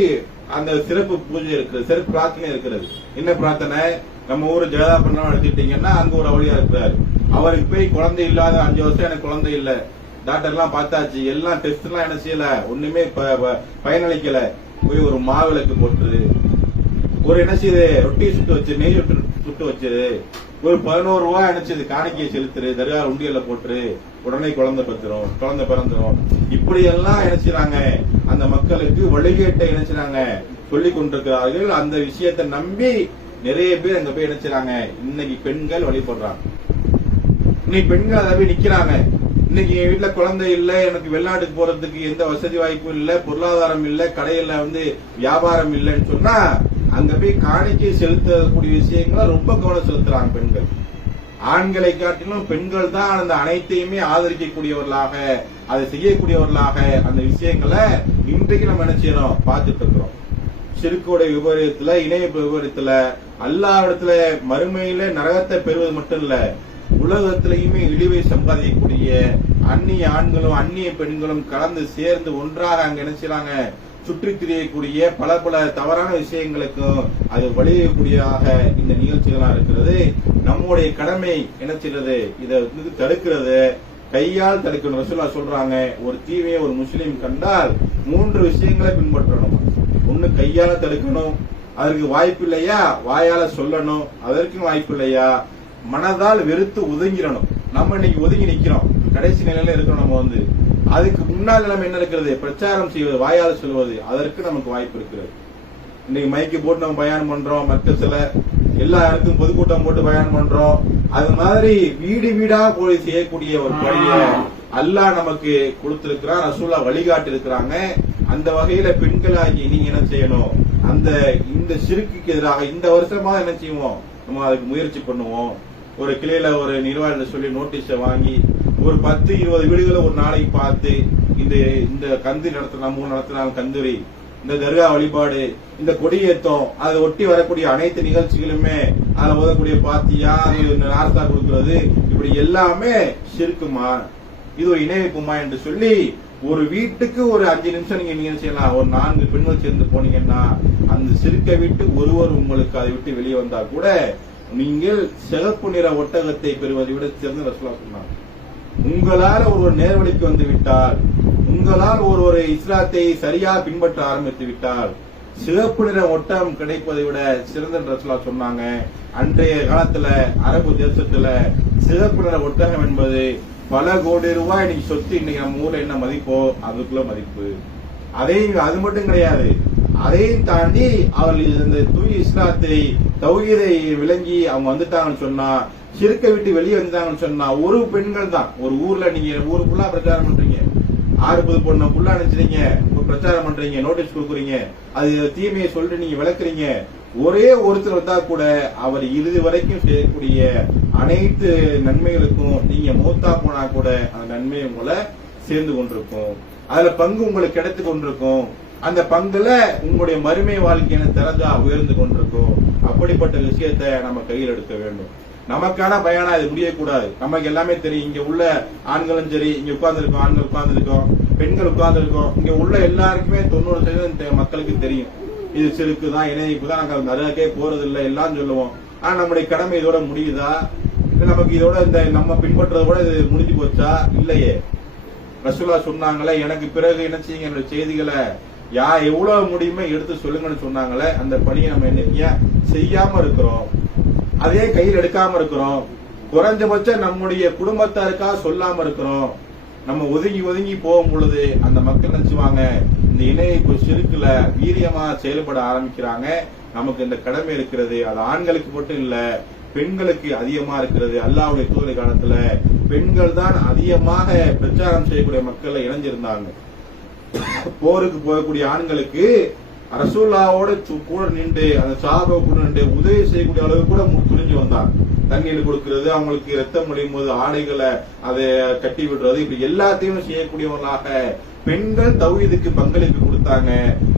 அந்த சிறப்பு பூஜை இருக்கிறது, சிறப்பு பிரார்த்தனை இருக்கிறது. என்ன பிரார்த்தனை? நம்ம ஊரு ஜெகதாபுரம் எடுத்துக்கிட்டீங்கன்னா அங்க ஒரு அவளியா இருக்கிறாரு. அவருக்கு போய் குழந்தை இல்லாத 5 வருஷம் எனக்கு குழந்தை இல்ல, டாக்டர் எல்லாம் பார்த்தாச்சு, எல்லாம் டெஸ்ட் எல்லாம் என்ன செய்யல, ஒண்ணுமே பயனளிக்கல. போய் ஒரு மாவிளக்கு போட்டுரு, ஒரு என்ன செய்யுது ரொட்டி சுட்டு வச்சு, நெய் சுட்டு வச்சிரு, ஒரு 11 ரூபாய் நினைச்சது காணிக்கையை செலுத்துரு, தர்கா உண்டியல்ல போட்டுரு, உடனே குழந்தை பிறந்துரும். இப்படி எல்லாம் நினைச்சாங்க அந்த மக்களுக்கு வழிகேட்டை நினைச்சாங்க சொல்லி கொண்டிருக்கிறார்கள். அந்த விஷயத்தை நம்பி நிறைய பேர் அங்க போய் நினைச்சாங்க. இன்னைக்கு பெண்கள் வழிபடுறாங்க, இன்னைக்கு பெண்கள் அதை போய் நிக்கிறாங்க. இன்னைக்கு என் வீட்டுல குழந்தை இல்ல, எனக்கு வெளிநாட்டுக்கு போறதுக்கு எந்த வசதி வாய்ப்பும் இல்ல, பொருளாதாரம் இல்ல, கடையில வியாபாரம் இல்லைன்னு சொன்னா அங்க போய் காணிக்கை செலுத்தக்கூடிய விஷயங்களை ரொம்ப கவனம் செலுத்துறாங்க பெண்கள். ஆண்களை காட்டிலும் பெண்கள் தான் அந்த அனைத்தையுமே ஆதரிக்கக்கூடியவர்களாக, அதை செய்யக்கூடியவர்களாக அந்த விஷயங்களை இன்றைக்கு நம்ம என்ன செய்யறோம், பார்த்துட்டு இருக்கிறோம். ஷிர்க்குடைய விபரீதத்துல, இணைய விபரீதத்துல, அல்லாஹ்விடத்துல மறுமையில நரகத்தை பெறுவது மட்டும் இல்ல, உலகத்திலையுமே இழிவை சம்பாதிக்கக்கூடிய அந்நிய ஆண்களும் அந்நிய பெண்களும் கலந்து சேர்ந்து ஒன்றாக அங்க என்ன செய்யறாங்க, சுற்றி திரியக்கூடிய பல தவறான விஷயங்களுக்கும் அது வழியக்கூடியதாக இந்த நிகழ்ச்சிகளா இருக்கிறது. நம்முடைய கடமை என்ன செய்யறது, இதை தடுக்கிறது, கையால் தடுக்கணும். ரசூலுல்லாஹ் சொல்றாங்க, ஒரு தீமையை ஒரு முஸ்லீம் கண்டால் 3 விஷயங்களை பின்பற்றணும். ஒண்ணு கையால தடுக்கணும், அதற்கு வாய்ப்பு இல்லையா வாயால சொல்லணும், அதற்கும் வாய்ப்பு இல்லையா மனதால் வெறுத்து ஒதுங்கிடணும். நம்ம இன்னைக்கு ஒதுங்கி நிக்கிறோம், கடைசி நிலையில இருக்கிறோம். நம்ம அதுக்கு முன்னால் நம்ம என்ன இருக்கிறது, பிரச்சாரம் செய்வது, வாயால சொல்வது, அதற்கு நமக்கு வாய்ப்பு இருக்கிறது. இன்னைக்கு மைக்கு போட்டு நம்ம பயான் பண்றோம், மற்ற சில எல்லா இடத்துக்கும் பொதுக்கூட்டம் போட்டு பயான் பண்றோம். அது மாதிரி வீடு வீடா போய் செய்யக்கூடிய ஒரு பணியை அல்லாஹ் நமக்கு கொடுத்திருக்கிறான், ரசூலுல்லாஹ் வழிகாட்டி இருக்கிறாங்க. அந்த வகையில பெண்களாகி நீங்க என்ன செய்யணும், இந்த ஷிர்க்குக்கு எதிராக இந்த வருஷமா என்ன செய்வோம், நம்ம அதுக்கு முயற்சி பண்ணுவோம். ஒரு கிளையில ஒரு நிர்வாகத்தை சொல்லி நோட்டீஸை வாங்கி ஒரு 10-20 வீடுகளை ஒரு நாளைக்கு பார்த்து இந்த கந்து நடத்தலாம், 3 நடத்தலாம், கந்தூரி, இந்த தர்கா வழிபாடு, இந்த கொடியேற்றம், அதை ஒட்டி வரக்கூடிய அனைத்து நிகழ்ச்சிகளுமே, அதை ஓதக்கூடிய பாத்தியா, நார்த்தா கொடுக்கிறது, இப்படி எல்லாமே ஷிர்க்குமா, இது ஒரு இணைப்புமா என்று சொல்லி ஒரு வீட்டுக்கு ஒரு 5 நிமிஷம் நீங்க செய்யலாம். ஒரு 4 பெண்கள் சேர்ந்து போனீங்கன்னா அந்த ஷிர்க்கை விட்டு ஒருவர் உங்களுக்கு அதை விட்டு வெளியே வந்தா கூட நீங்கள் சிகப்பு நிற ஒட்டகத்தை பெறுவதை விட சிறந்த ரசூலுல்லாஹ் சொன்னாங்க. உங்களால் ஒருவர் நேர்வழிக்கு வந்து விட்டால், உங்களால் ஒருவர் இஸ்லாத்தை சரியா பின்பற்ற ஆரம்பித்து விட்டால் சிகப்பு நிற ஒட்டகம் கிடைப்பதை விட சிறந்த ரசூலுல்லாஹ் சொன்னாங்க. அன்றைய காலத்துல அரபு தேசத்துல சிகப்பு நிற ஒட்டகம் என்பது பல கோடி ரூபாய் இன்னைக்கு சொத்து. இன்னைக்கு நம்ம ஊர்ல என்ன மதிப்போ அதுக்குள்ள மதிப்பு. அது மட்டும் கிடையாது, அதையும் தாண்டி அவர்கள் இந்த தூய் இஸ்லாத்தை தௌஹீதை விளங்கி அவங்க வந்துட்டாங்கன்னு சொன்னா, ஷிர்க்கை விட்டு வெளியே வந்துட்டாங்கன்னு சொன்னா, ஒரு பெண்கள் தான் ஒரு ஊர்ல, நீங்க ஊருக்குள்ள பிரச்சாரம் பண்றீங்க, 6 பொண்ணு புள்ளா நினைச்சிருங்க, பிரச்சாரம் பண்றீங்க, நோட்டீஸ் கொடுக்குறீங்க, அது தீமையை சொல்லிட்டு நீங்க விளக்குறீங்க. ஒரே ஒருத்தர் வந்தா கூட அவர் இறுதி வரைக்கும் செய்யக்கூடிய அனைத்து நன்மைகளுக்கும் நீங்க மூத்தா போனா கூட அந்த நன்மை உங்களை சேர்ந்து கொண்டிருக்கும், அதுல பங்கு உங்களுக்கு கிடைத்து கொண்டிருக்கும், அந்த பங்குல உங்களுடைய மறுமை வாழ்க்கையான தரஜா உயர்ந்து கொண்டிருக்கும். அப்படிப்பட்ட விஷயத்தை நம்ம கையில் எடுக்க வேண்டும். நமக்கான பயானா இது முடியக்கூடாது. நமக்கு எல்லாமே தெரியும், இங்க உள்ள ஆண்களும் சரி, இங்க உட்கார்ந்துருக்கோம், ஆண்கள் உட்கார்ந்துருக்கோம், பெண்கள் உட்கார்ந்துருக்கோம், இங்க உள்ள எல்லாருக்குமே 90% மக்களுக்கு தெரியும் இது சிறுக்கு தான், இணைப்பு தான், நாங்க நிறைய போறது இல்லை எல்லாம் சொல்லுவோம். ஆனா நம்முடைய கடமை இதோட முடியுதா, நமக்கு இதோட இந்த நம்ம பின்பற்றத கூட இது முடிஞ்சு போச்சா? இல்லையே. ரசூலுல்லாஹ் சொன்னாங்களே, எனக்கு பிறகு என்ன செய்யுங்க, என்னோட செய்திகளை எவ்வளவு முடியுமே எடுத்து சொல்லுங்கன்னு சொன்னாங்களே, அந்த பணியை நம்ம என்ன செய்யாம இருக்கிறோம், அதே கையில் எடுக்காம இருக்கிறோம். குறைஞ்சபட்சம் நம்முடைய குடும்பத்தாருக்காக சொல்லாம இருக்கிறோம். நம்ம ஒதுங்கி போகும் பொழுது அந்த மக்கள் நினைச்சுவாங்க, இந்த இணைப்பு ஷிர்க்குல வீரியமா செயல்பட ஆரம்பிக்கிறாங்க. நமக்கு இந்த கடமை இருக்கிறது. அது ஆண்களுக்கு மட்டும் இல்ல, பெண்களுக்கு அதிகமா இருக்கிறது. அல்லாஹ்வுடைய தூதர் காலத்துல பெண்கள் தான் அதிகமாக பிரச்சாரம் செய்யக்கூடிய மக்களை இணைஞ்சிருந்தாங்க. போருக்கு போகக்கூடிய ஆண்களுக்கு ரசூலுல்லாஹ்வோட கூட நின்று அந்த சஹாபா கூட நின்று உதவி செய்யக்கூடிய அளவுக்கு கூட துணிஞ்சு வந்தாங்க. தண்ணீர் கொடுக்கிறது, அவங்களுக்கு ரத்தம் முடியும் போது ஆடைகளை அதை கட்டி விடுறது, இப்படி எல்லாத்தையும் செய்யக்கூடியவங்களாக பெண்கள் தௌஹீதுக்கு பங்களிப்பு கொடுத்தாங்க,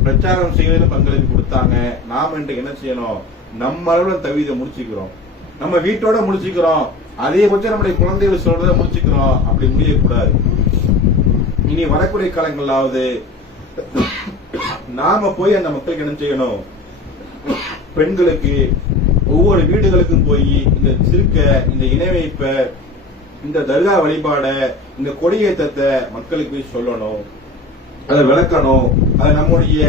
பிரச்சாரம் செய்வதில் பங்களிப்பு கொடுத்தாங்க. நாம் இன்று என்ன செய்யணும்? நம்ம அளவுல தௌஹீதை முடிச்சுக்கிறோம், நம்ம வீட்டோட முடிச்சுக்கிறோம், அதிகபட்சம் நம்முடைய குழந்தைகள் சொல்றத முடிச்சுக்கிறோம். அப்படி முடியக்கூடாது. இனி வரக்கூடிய காலங்களாவது நாம போய் அந்த மக்களுக்கு என்ன செய்யணும்? பெண்களுக்கு ஒவ்வொரு வீடுகளுக்கும் போய் இந்த சிறுக்க, இந்த இணை வைப்ப, இந்த தர்கா வழிபாட, இந்த கொடியேற்றத்தை மக்களுக்கு போய் சொல்லணும், அதை விளக்கணும். அது நம்முடைய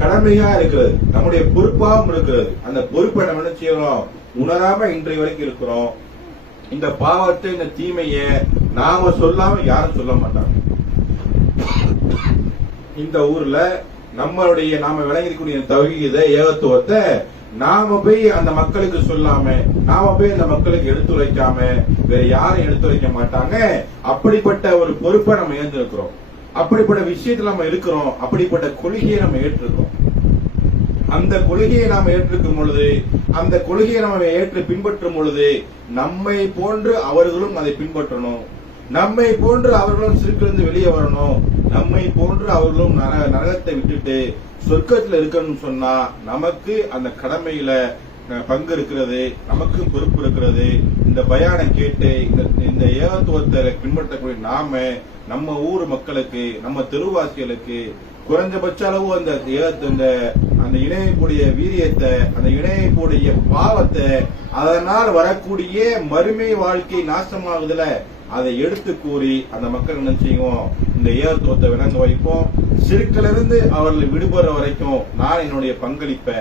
கடமையா இருக்கிறது, நம்முடைய பொறுப்பாகவும் இருக்கிறது. அந்த பொறுப்பை நம்ம என்ன செய்யறோம்? உணராம இன்றைய வரைக்கும் இருக்கிறோம். இந்த பாவத்தை, இந்த தீமையை நாம சொல்லாம யாரும் சொல்ல மாட்டாங்க. இந்த ஊர்ல நம்மளுடைய நாம விளங்கிக்கூடிய தௌஹீத ஏகத்துவத்தை நாம போய் அந்த மக்களுக்கு சொல்லாம, நாம போய் அந்த மக்களுக்கு எடுத்துரைக்காம வேற யாரும் எடுத்துரைக்க மாட்டாங்க. அப்படிப்பட்ட ஒரு பொறுப்பை நம்ம ஏற்றிருக்கிறோம், அப்படிப்பட்ட விஷயத்துல நம்ம இருக்கிறோம், அப்படிப்பட்ட கொள்கையை நம்ம ஏற்றிருக்கோம். அந்த கொள்கையை நாம் ஏற்றிருக்கும் பொழுது, அந்த கொள்கையை நம்ம ஏற்று பின்பற்றும் பொழுது நம்மை போன்று அவர்களும் அதை பின்பற்றணும், நம்மை போன்று அவர்களும் சிறுக்கிலிருந்து வெளியே வரணும், நம்மை போன்று அவர்களும் நரகத்தை விட்டுட்டு சொர்க்கத்தில் இருக்கணும்னு சொன்னா நமக்கு அந்த கடமையில பங்கு இருக்கிறது, நமக்கு பொறுப்பு இருக்கிறது. இந்த பயானை கேட்டு இந்த ஏகத்துவத்தை பின்பற்றக்கூடிய நாம நம்ம ஊர் மக்களுக்கு, நம்ம தெருவாசிகளுக்கு குறைஞ்சபட்ச அளவு அந்த இணையக்கூடிய வீரியத்தை, அந்த இணையக்கூடிய பாவத்தை, அதனால் வரக்கூடிய மறுமை வாழ்க்கை நாசமாகுதுல அதை எடுத்து கூறி அந்த மக்கள் என்ன செய்வோம்? இந்த ஏகத்துவத்தை விளங்க வைப்போம். சிறுக்கிலிருந்து அவர்கள் விடுபடுற வரைக்கும் நான் என்னுடைய பங்களிப்பை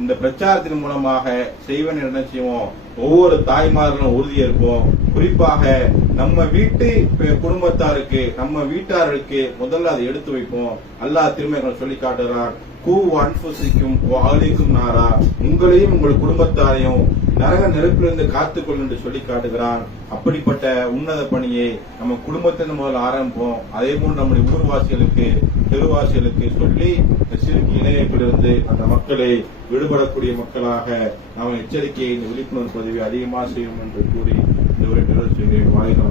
இந்த பிரச்சாரத்தின் மூலமாக செய்வேன். என்ன செய்வோம்? ஒவ்வொரு தாய்மார்களும் உறுதியேற்போம். குறிப்பாக நம்ம வீட்டு குடும்பத்தாருக்கு, நம்ம வீட்டாருக்கு முதல்ல அதை எடுத்து வைப்போம். அல்லாஹ் திருமணம் சொல்லி காட்டுகிறான், கூ அன்புசிக்கும் அகலிக்கும் நாரா, உங்களையும் உங்கள் குடும்பத்தாரையும் நரக நெருப்பிலிருந்து காத்துக்கொள் என்று சொல்லி காட்டுகிறான். அப்படிப்பட்ட உன்னத பணியை நம்ம குடும்பத்தின் முதல் ஆரம்பிப்போம். அதே போன்று நம்முடைய ஊர்வாசிகளுக்கு, தெருவாசிகளுக்கு சொல்லி சிறுக்கு இணையப்பிலிருந்து அந்த மக்களை விடுபடக்கூடிய மக்களாக நாம் எச்சரிக்கையை, விழிப்புணர்வு பதிவை அதிகமாக செய்யும் என்று கூறி இந்த உரை நிறைவு செய்கிறேன். வாய்ப்பு